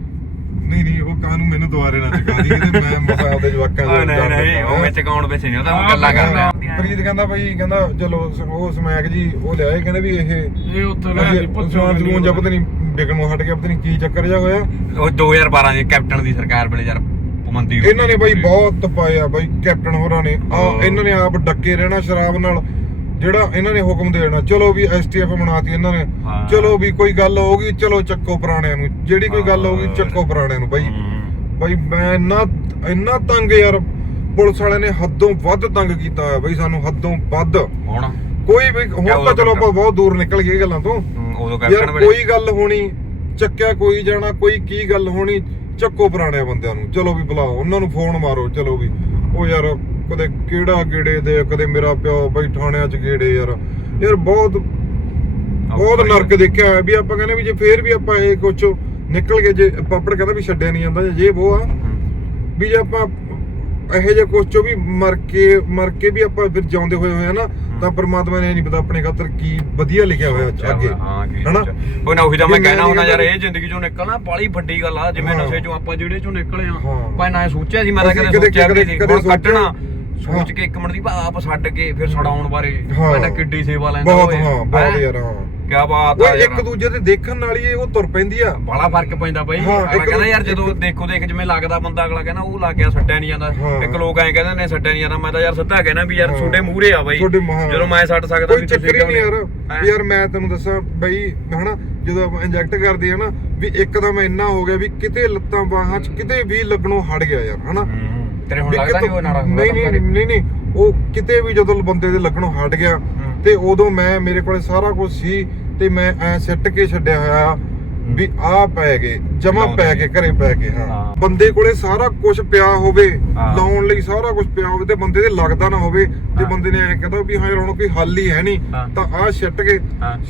ਨਹੀਂ ਨਹੀਂ ਉਹ ਕਾਹਨੂੰ ਮੈਨੂੰ ਦੁਬਾਰੇ ਨਾ ਚਕਾ ਦੀ ਮੈਂ ਮਸਾ ਆਪਦੇ ਜਵਾਕਾਂ ਉਹ ਨਹੀਂ ਨਹੀਂ ਉਹ ਵਿੱਚ ਕੌਣ ਵਿੱਚ ਨਹੀਂ ਉਹ ਤਾਂ ਗੱਲਾਂ ਕਰਦਾ। ਪ੍ਰੀਤ ਕਹਿੰਦਾ ਭਾਈ ਕਹਿੰਦਾ ਚਲੋ ਉਹ ਸਮੈਕ ਜੀ ਉਹ ਲਿਆਏ ਕਹਿੰਦੇ ਵੀ ਇਹ ਇਹ ਉੱਥੇ ਲੈ ਜੀ ਸਮਾਨ ਸਮੂਨ ਜਾਂ ਪਤਾ ਨਹੀਂ ਵਿਕਣ ਨੂੰ ਹਟ ਗਿਆ ਪਤਾ ਨਹੀਂ ਕੀ ਚੱਕਰ ਜਾ ਹੋਇਆ। ਉਹ 2012 ਦੇ ਕੈਪਟਨ ਦੀ ਸਰਕਾਰ ਵੇਲੇ ਯਾਰ ਪਾਬੰਦੀ ਇਹਨਾਂ ਨੇ ਬਾਈ ਬਹੁਤ ਪਾਇਆ ਬਾਈ ਕੈਪਟਨ ਹੋਰਾਂ ਨੇ। ਆ ਹਾਂ। ਇਹਨਾਂ ਨੇ ਆਪ ਡੱਕੇ ਰਹਿਣਾ ਸ਼ਰਾਬ ਨਾਲ। ਜਿਹੜਾ ਇਹਨਾਂ ਨੇ ਹੁਕਮ ਦੇ ਦੇਣਾ ਚਲੋ ਵੀ ਐਸਟੀਐਫ ਬਣਾਤੀ ਇਹਨਾਂ ਨੇ। ਚਲੋ ਵੀ ਕੋਈ ਗੱਲ ਹੋਊਗੀ ਚਲੋ ਚੱਕੋ ਪੁਰਾਣਿਆਂ ਨੂੰ। ਜਿਹੜੀ ਕੋਈ ਗੱਲ ਹੋਊਗੀ ਚੱਕੋ ਪੁਰਾਣਿਆਂ ਨੂੰ ਬਾਈ। ਬਾਈ ਮੈਂ ਇੰਨਾ ਇੰਨਾ ਤੰਗ ਯਾਰ ਪੁਲਿਸ ਵਾਲਿਆਂ ਨੇ ਹੱਦੋਂ ਵੱਧ ਤੰਗ ਕੀਤਾ ਹੋਇਆ ਬਾਈ ਸਾਨੂੰ ਹੱਦੋਂ ਵੱਧ। ਹੁਣ? ਕੋਈ ਵੀ ਹੁਣ ਤਾਂ ਚਲੋ ਆਪਾਂ ਬਹੁਤ ਦੂਰ ਨਿਕਲ ਗਏ ਗੱਲਾਂ ਤੋਂ। ਉਦੋਂ ਕੈਪਟਨ ਵੇਲੇ। ਕੋਈ ਗੱਲ ਹੋਣੀ ਚੱਕਿਆ ਕੋਈ ਜਾਣਾ ਕੋਈ ਕੀ ਗੱਲ ਹੋਣੀ ਚੱਕੋ ਪੁਰਾਣੇ ਬੰਦਿਆਂ ਨੂੰ। ਚਲੋ ਵੀ ਬੁਲਾਓ ਉਹਨਾਂ ਨੂੰ ਫੋਨ ਮਾਰੋ ਚਲੋ ਵੀ। ਉਹ ਯਾਰ ਕਦੇ ਕਿਹੜਾ ਗੇੜੇ ਦੇ ਕਦੇ ਮੇਰਾ ਪਿਓ ਬਈ ਥਾਣਿਆਂ 'ਚ ਗੇੜੇ ਯਾਰ। ਯਾਰ ਬਹੁਤ ਬਹੁਤ ਨਰਕ ਦੇਖਿਆ ਹੋਇਆ ਵੀ ਆਪਾਂ ਕਹਿੰਦੇ ਵੀ ਜੇ ਫੇਰ ਵੀ ਆਪਾਂ ਇਹ ਕੁਛ ਨਿਕਲ ਕੇ ਜੇ ਪਾਪੜ ਕਹਿੰਦਾ ਵੀ ਛੱਡਿਆ ਨਹੀਂ ਜਾਂਦਾ ਜੇ ਉਹ ਆ। ਵੀ ਜੇ ਆਪਾਂ ਇਹੋ ਜਿਹੇ ਕੁਛ ਚੋਂ ਵੀ ਮਰ ਕੇ ਮਰ ਕੇ ਵੀ ਆਪਾਂ ਫਿਰ ਜਿਉਂਦੇ ਹੋਏ ਹੋਏ ਆ ਨਾ ਤਾਂ ਪ੍ਰਮਾਤਮਾ ਨੇ ਇਹ ਨਹੀਂ ਪਤਾ ਆਪਣੇ ਖਾਤਰ ਕੀ ਵਧੀਆ ਲਿਖਿਆ ਹੋਇਆ ਅੱਗੇ ਹਨਾ ਕੋਈ ਨਾ ਉਹੀ ਤਾਂ ਮੈਂ ਕਹਿਣਾ ਹੁੰਦਾ ਨਹੀਂ ਯਾਰ ਇਹ ਜ਼ਿੰਦਗੀ ਚੋਂ ਨਿਕਲਣਾ ਬਾਲੀ ਵੱਡੀ ਗੱਲ ਆ ਜਿਵੇਂ। ਨਸ਼ੇ ਚੋਂ ਆਪਾਂ ਜਿਹੜੇ ਚੋਂ ਨਿਕਲੇ ਆ। ਭਾਈ ਨਾ ਸੋਚਿਆ ਸੀ ਮੈਂ ਤਾਂ ਕਦੇ ਸੋਚਿਆ ਵੀ ਨਹੀਂ ਕੱਢਣਾ। ਸੋਚ। ਕੇ ਇੱਕ ਮਿੰਟ ਦੀ ਆਪ ਛੱਡ ਕੇ ਫਿਰ ਛਡਾਉਣ ਬਾਰੇ। ਮੈਂ ਤਾਂ ਕਿੱਡੀ ਸੇਵਾ ਲੈਂਦਾ ਬਹੁਤ ਹਾਂ ਬਹੁਤ ਯਾਰ ਹਾਂ ਕੀ ਬਾਤ ਆ ਉਹ ਇੱਕ ਯਾਰ ਦੂਜੇ ਦੇ ਦੇਖਣ ਨਾਲ ਹੀ ਇਹ ਉਹ ਤੁਰ ਪੈਂਦੀ ਆ। ਬੜਾ ਫ਼ਰਕ ਪੈਂਦਾ ਬਾਈ। ਹਾਂ, ਅਗਲਾ ਇੱਕ ਕਹਿੰਦਾ ਯਾਰ ਜਦੋਂ ਦੇਖੋ ਦੇਖ ਜਿਵੇਂ ਲੱਗਦਾ ਬੰਦਾ ਅਗਲਾ ਕਹਿੰਦਾ ਉਹ ਲੱਗ ਗਿਆ ਛੱਡਿਆ ਨਹੀਂ ਜਾਂਦਾ। ਹਾਂ। ਇੱਕ ਲੋਕ ਐਂ ਕਹਿੰਦੇ ਨੇ ਛੱਡਿਆ ਨਹੀਂ ਜਾਂਦਾ। ਮੈਂ ਤਾਂ ਯਾਰ ਸਿੱਧਾ ਕਹਿਣਾ ਵੀ ਯਾਰ ਹਾਂ। ਮੂਹਰੇ ਆ ਬਾਈ। ਤੁਹਾਡੇ ਮਹਾਂ- ਜਦੋਂ ਮੈਂ ਛੱਡ ਸਕਦਾ ਕੋਈ ਚੱਕਰ ਹੀ ਨਹੀਂ ਯਾਰ? ਵੀ ਯਾਰ ਮੈਂ ਤੈਨੂੰ ਦੱਸਾਂ ਬਈ ਹਨਾ ਜਦੋਂ ਆਪਾਂ ਇੰਜੈਕਟ ਕਰਦੇ ਆ ਨਾ ਵੀ ਇੱਕਦਮ ਇੰਨਾ ਹੋ ਗਿਆ ਵੀ ਕਿਤੇ ਲੱਤਾਂ ਬਾਹਾਂ 'ਚ ਕਿਤੇ ਵੀ ਲੱਗਣੋਂ ਹਟ ਗਿਆ ਯਾਰ ਹਨਾ। ਤੇਰੇ ਹੁਣ ਵੀ ਲੱਗਦਾ ਨਹੀਂ ਉਹ ਨਾੜਾ ਨਹੀਂ ਨਹੀਂ ਨਹੀਂ ਨਹੀਂ। ਉਹ ਕਿਤੇ ਵੀ ਜਦੋਂ ਬੰਦੇ ਦੇ ਲੱਗਣੋਂ ਹਟ ਗਿਆ। ਤੇ ਉਦੋਂ ਮੈਂ ਮੇਰੇ ਕੋਲੇ ਸਾਰਾ ਕੁਝ ਸੀ ਤੇ ਮੈਂ ਐ ਸਿੱਟ ਕੇ ਛੱਡਿਆ ਹੋਇਆ ਵੀ ਆ ਪੈ ਗਏ ਜਮਾ ਪੈ ਕੇ ਘਰੇ ਪੈ ਕੇ ਹਾਂ। ਬੰਦੇ ਕੋਲੇ ਸਾਰਾ ਕੁਝ ਪਿਆ ਹੋਵੇ। ਲਾਉਣ ਲਈ ਸਾਰਾ ਕੁਝ ਪਿਆ ਹੋਵੇ ਤੇ ਬੰਦੇ ਦੇ ਲੱਗਦਾ ਨਾ ਹੋਵੇ ਤੇ। ਬੰਦੇ ਨੇ ਐ ਕਹਦਾ ਵੀ ਹਾਂ ਯਾਰ ਹੁਣ ਕੋਈ ਹੱਲ ਹੀ ਹੈ ਨਹੀਂ। ਤਾਂ ਆ ਛੱਟ ਕੇ।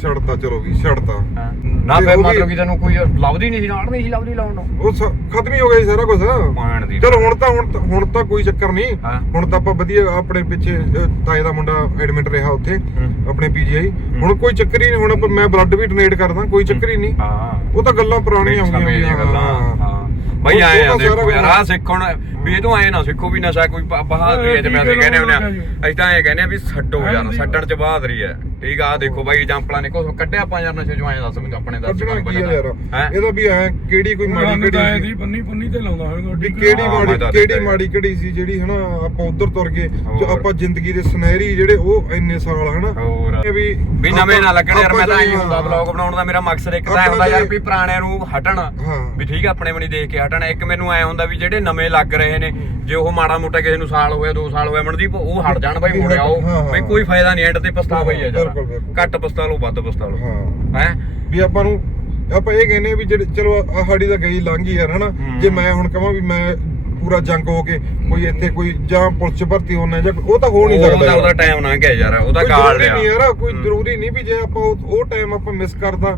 ਛੱਡਤਾ ਚਲੋ ਵੀ ਛੱਡਤਾ। ਨਾ ਤੇ ਫੇ ਉਹ ਵੀ- ਮਤਲਬ ਕਿ ਤੈਨੂੰ ਕੋਈ ਲੱਭਦੀ ਨਹੀਂ ਸੀ ਨਾਲ ਨਹੀਂ ਸੀ ਲੱਭਦੀ ਲਾਉਣ ਨੂੰ। ਉਹ ਸ- ਖਤਮ ਹੀ ਹੋ ਗਿਆ ਜੀ ਸਾਰਾ ਕੁਝ ਦੀ। ਚਲੋ ਹੁਣ ਤਾਂ ਹੁਣ ਤਾਂ- ਹੁਣ ਤਾਂ ਕੋਈ ਚੱਕਰ ਨਹੀਂ। ਹਾਂ। ਹੁਣ ਤਾਂ ਆਪਾਂ ਵਧੀਆ ਆਪਣੇ ਪਿੱਛੇ ਅਹ, ਤਾਏ ਦਾ ਮੁੰਡਾ ਐਡਮਿਟ ਰਿਹਾ ਉੱਥੇ ਹੂੰ। ਆਪਣੇ ਪੀਜੀਆਈ। ਹੁਣ ਕੋਈ ਚੱਕਰ ਹੀ ਨਹੀਂ ਹੁਣ ਆਪਾਂ ਮੈਂ ਬਲੱਡ ਵੀ ਡੋਨੇਟ ਕਰਦਾ ਕੋਈ ਚੱਕਰ ਹੀ ਨਹੀਂ। ਹਾਂ। ਉਹ ਤਾਂ ਗੱਲਾਂ ਪੁਰਾਣੀਆਂ ਹੋ ਸਮੇਂ ਦੀਆਂ ਗਈਆਂ ਗੱਲਾਂ। ਹਾਂ। ਬਈ ਆਏ ਆ ਤਾਂ ਦੇਖੋ ਯਾਰ ਆ ਸਿੱਖਣ ਵੀ ਇਹ ਤੋਂ ਆਏ ਨਾ ਸਿੱਖੋ ਵੀ ਨਸ਼ਾ ਕੋਈ ਬ- ਬਹਾਦਰੀ ਹੈ ਜਿਵੇਂ ਅਸੀਂ ਕਹਿੰਦੇ ਹੁੰਦੇ ਆ ਅਸੀਂ ਤਾਂ ਇਹ ਕਹਿੰਦੇ ਆ ਵੀ ਛੱਡੋ ਯਾਰ ਛੱਡਣ ਚ ਬਹਾਦਰੀ ਹੈ। ਠੀਕ ਆ ਦੇਖੋ ਬਾਈ ਐਗਜ਼ਾਮਪਲਾਂ ਨੇ ਕੋ ਕੱਢਿਆ ਆਪਾਂ ਯਾਰ ਨਸ਼ੇ ਆਏ ਦੱਸ ਮੈਨੂੰ ਆਪਣੇ ਦੱਸ ਹੈਂ? ਇਹਦਾ ਵੀ ਐ ਕਿਹੜੀ ਕੋਈ ਮਾੜੀ ਕਿਹੜੀ ਦੀ ਪੰਨੀ ਪੰਨੀ ਤੇ ਲਾਉਂਦਾ ਹੋਵੇਗਾ ਵੀ ਕਿਹੜੀ ਹਾਂ, ਮਾੜੀ ਮੈਂ ਤਾਂ ਕਿਹੜੀ ਮਾੜੀ ਕਿਹੜੀ ਸੀ ਜਿਹੜੀ ਹਨਾ ਆਪਾਂ ਉਧਰ ਤੁਰ ਗਏ ਜੋ। ਆਪਾਂ ਜ਼ਿੰਦਗੀ ਦੇ ਸੁਨਹਿਰੀ ਜਿਹੜੇ ਉਹ ਇੰਨੇ ਸਾਲ ਹਨਾ? ਇਹ ਵੀ ਵੀ ਨਵੇਂ ਨਾ ਲੱਗਣ ਯਾਰ ਮੈਂ ਤਾਂ ਇਹੀ ਆਪਾਂ ਹੁੰਦਾ ਬਲੌਗ ਬਣਾਉਣ ਦਾ ਮੇਰਾ ਮਕਸਦ ਇੱਕ ਤਾਂ ਹੁੰਦਾ ਯਾਰ ਵੀ ਪੁਰਾਣਿਆਂ ਨੂੰ ਹਟਣ। ਹਾਂ। ਵੀ ਠੀਕ ਆ ਆਪਣੇ ਬਣੀ ਦੇਖ ਕੇ ਹਟਣ ਇੱਕ ਮੈਨੂੰ ਐ ਹੁੰਦਾ ਵੀ ਜਿਹੜੇ ਨਵੇਂ ਲੱਗ ਰਹੇ ਨੇ ਜੇ ਉਹ ਮਾੜਾ ਮੋਟਾ ਕਿਸੇ ਨੂੰ ਸਾਲ ਹੋਇਆ 2 ਸਾਲ ਹੋਇਆ ਮਨਦੀਪ ਉਹ ਹਟ ਜਾਣ ਬਾਈ ਮੁੜ ਆਓ। ਬਈ ਕੋਈ ਫਾਇਦਾ ਨਹੀਂ ਐਂਡ ਤੇ ਪਛਤਾਵਾ ਹੀ ਆ ਯਾਰ ਬਿਲਕੁਲ, ਬਿਲਕੁਲ। ਘੱਟ ਪਛਤਾ ਲਓ ਵੱਧ ਪਛਤਾ ਲਓ ਹਾਂ ਹੈ ਵੀ ਆਪਾਂ ਨੂੰ ਆਪਾਂ ਇਹ ਕਹਿੰਦੇ ਆ ਵੀ ਜਿਹੜੇ ਚਲੋ ਆਹ ਸਾਡੀ ਤਾਂ ਗਈ ਲੰਘ ਗਈ ਯਾਰ ਹਨਾ। ਜੇ ਮੈਂ ਹੁਣ ਕਹਾਂ ਵੀ ਮੈਂ ਪੂਰਾ ਜੰਗ ਹੋ ਕੇ ਕੋਈ ਇੱਥੇ ਕੋਈ ਜਾਂ ਪੁਲਿਸ 'ਚ ਭਰਤੀ ਹੋਣਾ ਜਾਂ ਉਹ ਤਾਂ ਹੋ ਨਹੀਂ ਸਕਦਾ ਉਹਦਾ ਯਾਰ। ਉਹਦਾ ਟਾਈਮ ਲੰਘ ਗਿਆ ਯਾਰ ਉਹਦਾ ਕੋਈ ਕਾਲ ਜ਼ਰੂਰੀ ਨਹੀਂ ਯਾਰ ਕੋਈ ਹੂੰ। ਜ਼ਰੂਰੀ ਨਹੀਂ ਵੀ ਜੇ ਆਪਾਂ ਉਹ ਟਾਈਮ ਆਪਾਂ ਮਿਸ ਕਰਦਾ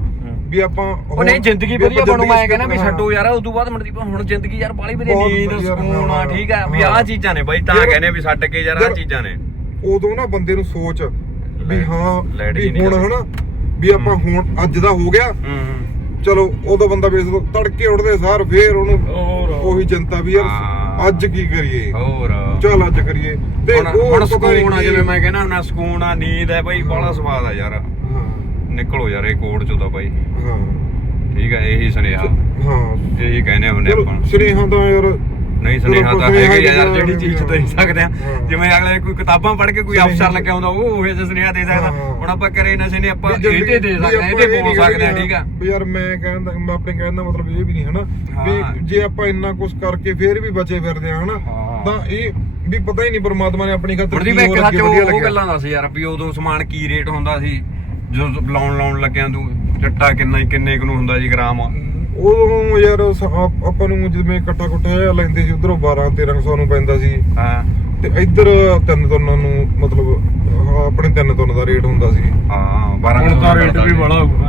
ਵੀ ਆਪਾਂ ਉਹ ਨਹੀਂ ਜ਼ਿੰਦਗੀ ਵਧੀਆ ਬਣੂ ਮੈਂ ਕਹਿੰਦਾ ਵੀ। ਛੱਡੋ ਯਾਰ ਉਦੋਂ ਬਾਅਦ ਮਨਦੀਪ ਹੁਣ ਜ਼ਿੰਦਗੀ ਯਾਰ ਬਾਲੀ ਵਧੀਆ ਨੀਂਦ ਸਕੂਨ ਆ ਠੀਕ ਆ ਵੀ। ਆਹ ਚੀਜ਼ਾਂ ਨੇ ਬਾਈ ਤਾਂ ਕਹਿੰਦੇ ਵੀ ਛੱਡ ਕੇ ਯਾਰ ਆਹ ਚੀਜ਼ਾਂ ਨੇ। ਉਦੋਂ ਨਾ ਬੰਦੇ ਨੂੰ ਸੋਚ ਵੀ ਹਾਂ ਵੀ ਹੁਣ। ਹਨਾ ਵੀ ਆਪਾਂ ਹੁਣ ਅੱਜ ਦਾ ਹੋ ਗਿਆ। ਹੂੰ ਚਲੋ ਉਦੋਂ ਬੰਦਾ ਦੋ ਤੜਕੇ ਉੱਠਦੇ ਸਾਰ ਫੇਰ ਉਹਨੂੰ ਉਹੀ ਚਿੰਤਾ ਵੀ ਯਾਰ। ਅੱਜ ਕੀ ਕਰੀਏ? ਹੋਰ। ਚੱਲ ਅੱਜ ਕਰੀਏ। ਤੇ ਹੁਣ ਨੀ ਸਕੂਨ ਆ ਜਿਵੇਂ ਮੈਂ ਕਹਿੰਦਾ ਹੁੰਦਾ ਸਕੂਨ ਆ ਨੀਂਦ ਹੈ ਬਾਈ ਬੜਾ ਸਵਾਦ ਆ ਯਾਰ। ਨਿਕਲੋ ਯਾਰ ਇਹ ਕੋਡ ਚੋਂ ਤਾਂ ਬਾਈ। ਹਾਂ। ਠੀਕ ਹੈ ਇਹੀ ਸੁਨੇਹਾ। ਹਾਂ। ਇਹੀ ਕਹਿੰਦੇ ਹੁੰਦੇ ਆਪਾਂ ਸੁਨੇਹਾ ਤਾਂ ਯਾਰ ਨਹੀਂ ਸੁਨੇਹਾ ਤਾਂ ਹੈਗਾ ਯਾਰ ਜਿਹੜੀ ਚੀਜ਼ ਦੇ ਸਕਦੇ ਆ। ਜਿਵੇਂ ਅਗਲੇ ਕੋਈ ਕਿਤਾਬਾਂ ਪੜ੍ਹ ਕੇ ਕੋਈ ਅਫਸਰ ਲੱਗਿਆ ਹੁੰਦਾ ਉਹ ਉਹ ਜਿਹਾ ਸੁਨੇਹਾ ਦੇ ਸਕਦਾ। ਹੁਣ ਆਪਾਂ ਕਰੇ ਨਸ਼ੇ ਨੇ ਆਪਾਂ ਇਹਦੇ ਦੇ ਸਕਦੇ ਆ ਇਹਦੇ ਇਹ ਬੋਲ ਸਕਦੇ ਆ ਠੀਕ ਆ। ਯਾਰ ਮੈਂ ਕਹਿੰਦਾ ਮੈਂ ਆਪਣੇ ਕਹਿਣ ਦਾ ਮਤਲਬ ਇਹ ਵੀ ਨਹੀਂ ਹਨਾ। ਵੀ ਜੇ ਆਪਾਂ ਇੰਨਾ ਕੁਝ ਕਰਕੇ ਫੇਰ ਵੀ ਬਚੇ ਫਿਰਦੇ ਆ ਹਨਾ। ਤਾਂ ਇਹ ਵੀ ਪਤਾ ਹੀ ਨਹੀਂ ਪਰਮਾਤਮਾ ਨੇ ਆਪਣੀ ਖਾਤਰ ਕੀ ਹੋਰ ਅੱਗੇ ਉਹ। ਗੱਲਾਂ ਦੱਸ ਯਾਰ ਵੀ ਉਦੋਂ ਸਮਾਨ ਕੀ ਰੇਟ ਹੁੰਦਾ ਸੀ? ਜਦੋਂ ਲਾਉਣ ਲਾਉਣ ਲੱਗਿਆ ਤੂੰ ਚੱਟਾ ਕਿੰਨਾ ਕਿੰਨੇ ਕੁ ਨੂੰ ਹੁੰਦਾ ਜੀ ਗ੍ਰਾਮ ਉਦੋਂ ਯਾਰ ਸ- ਆਪ- ਨੂੰ ਜਿਵੇਂ ਇਕੱਠਾ ਕੁੱਟਾ ਜਿਹਾ ਲੈਂਦੇ ਸੀ ਉਧਰੋਂ 12 1300 ਨੂੰ ਪੈਂਦਾ ਸੀ। ਹਾਂ। ਤੇ ਇੱਧਰ ਤਿੰਨ ਤੋਨਾਂ ਨੂੰ ਮਤਲਬ ਹਾਂ, ਆਪਣੇ ਤਿੰਨ ਤੋਨ ਦਾ ਰੇਟ ਹੁੰਦਾ ਸੀ। ਹਾਂ 12 ਹੁਣ ਤਾਂ ਰੇਟ ਵੀ ਬੜਾ ਹੋਊਗਾ।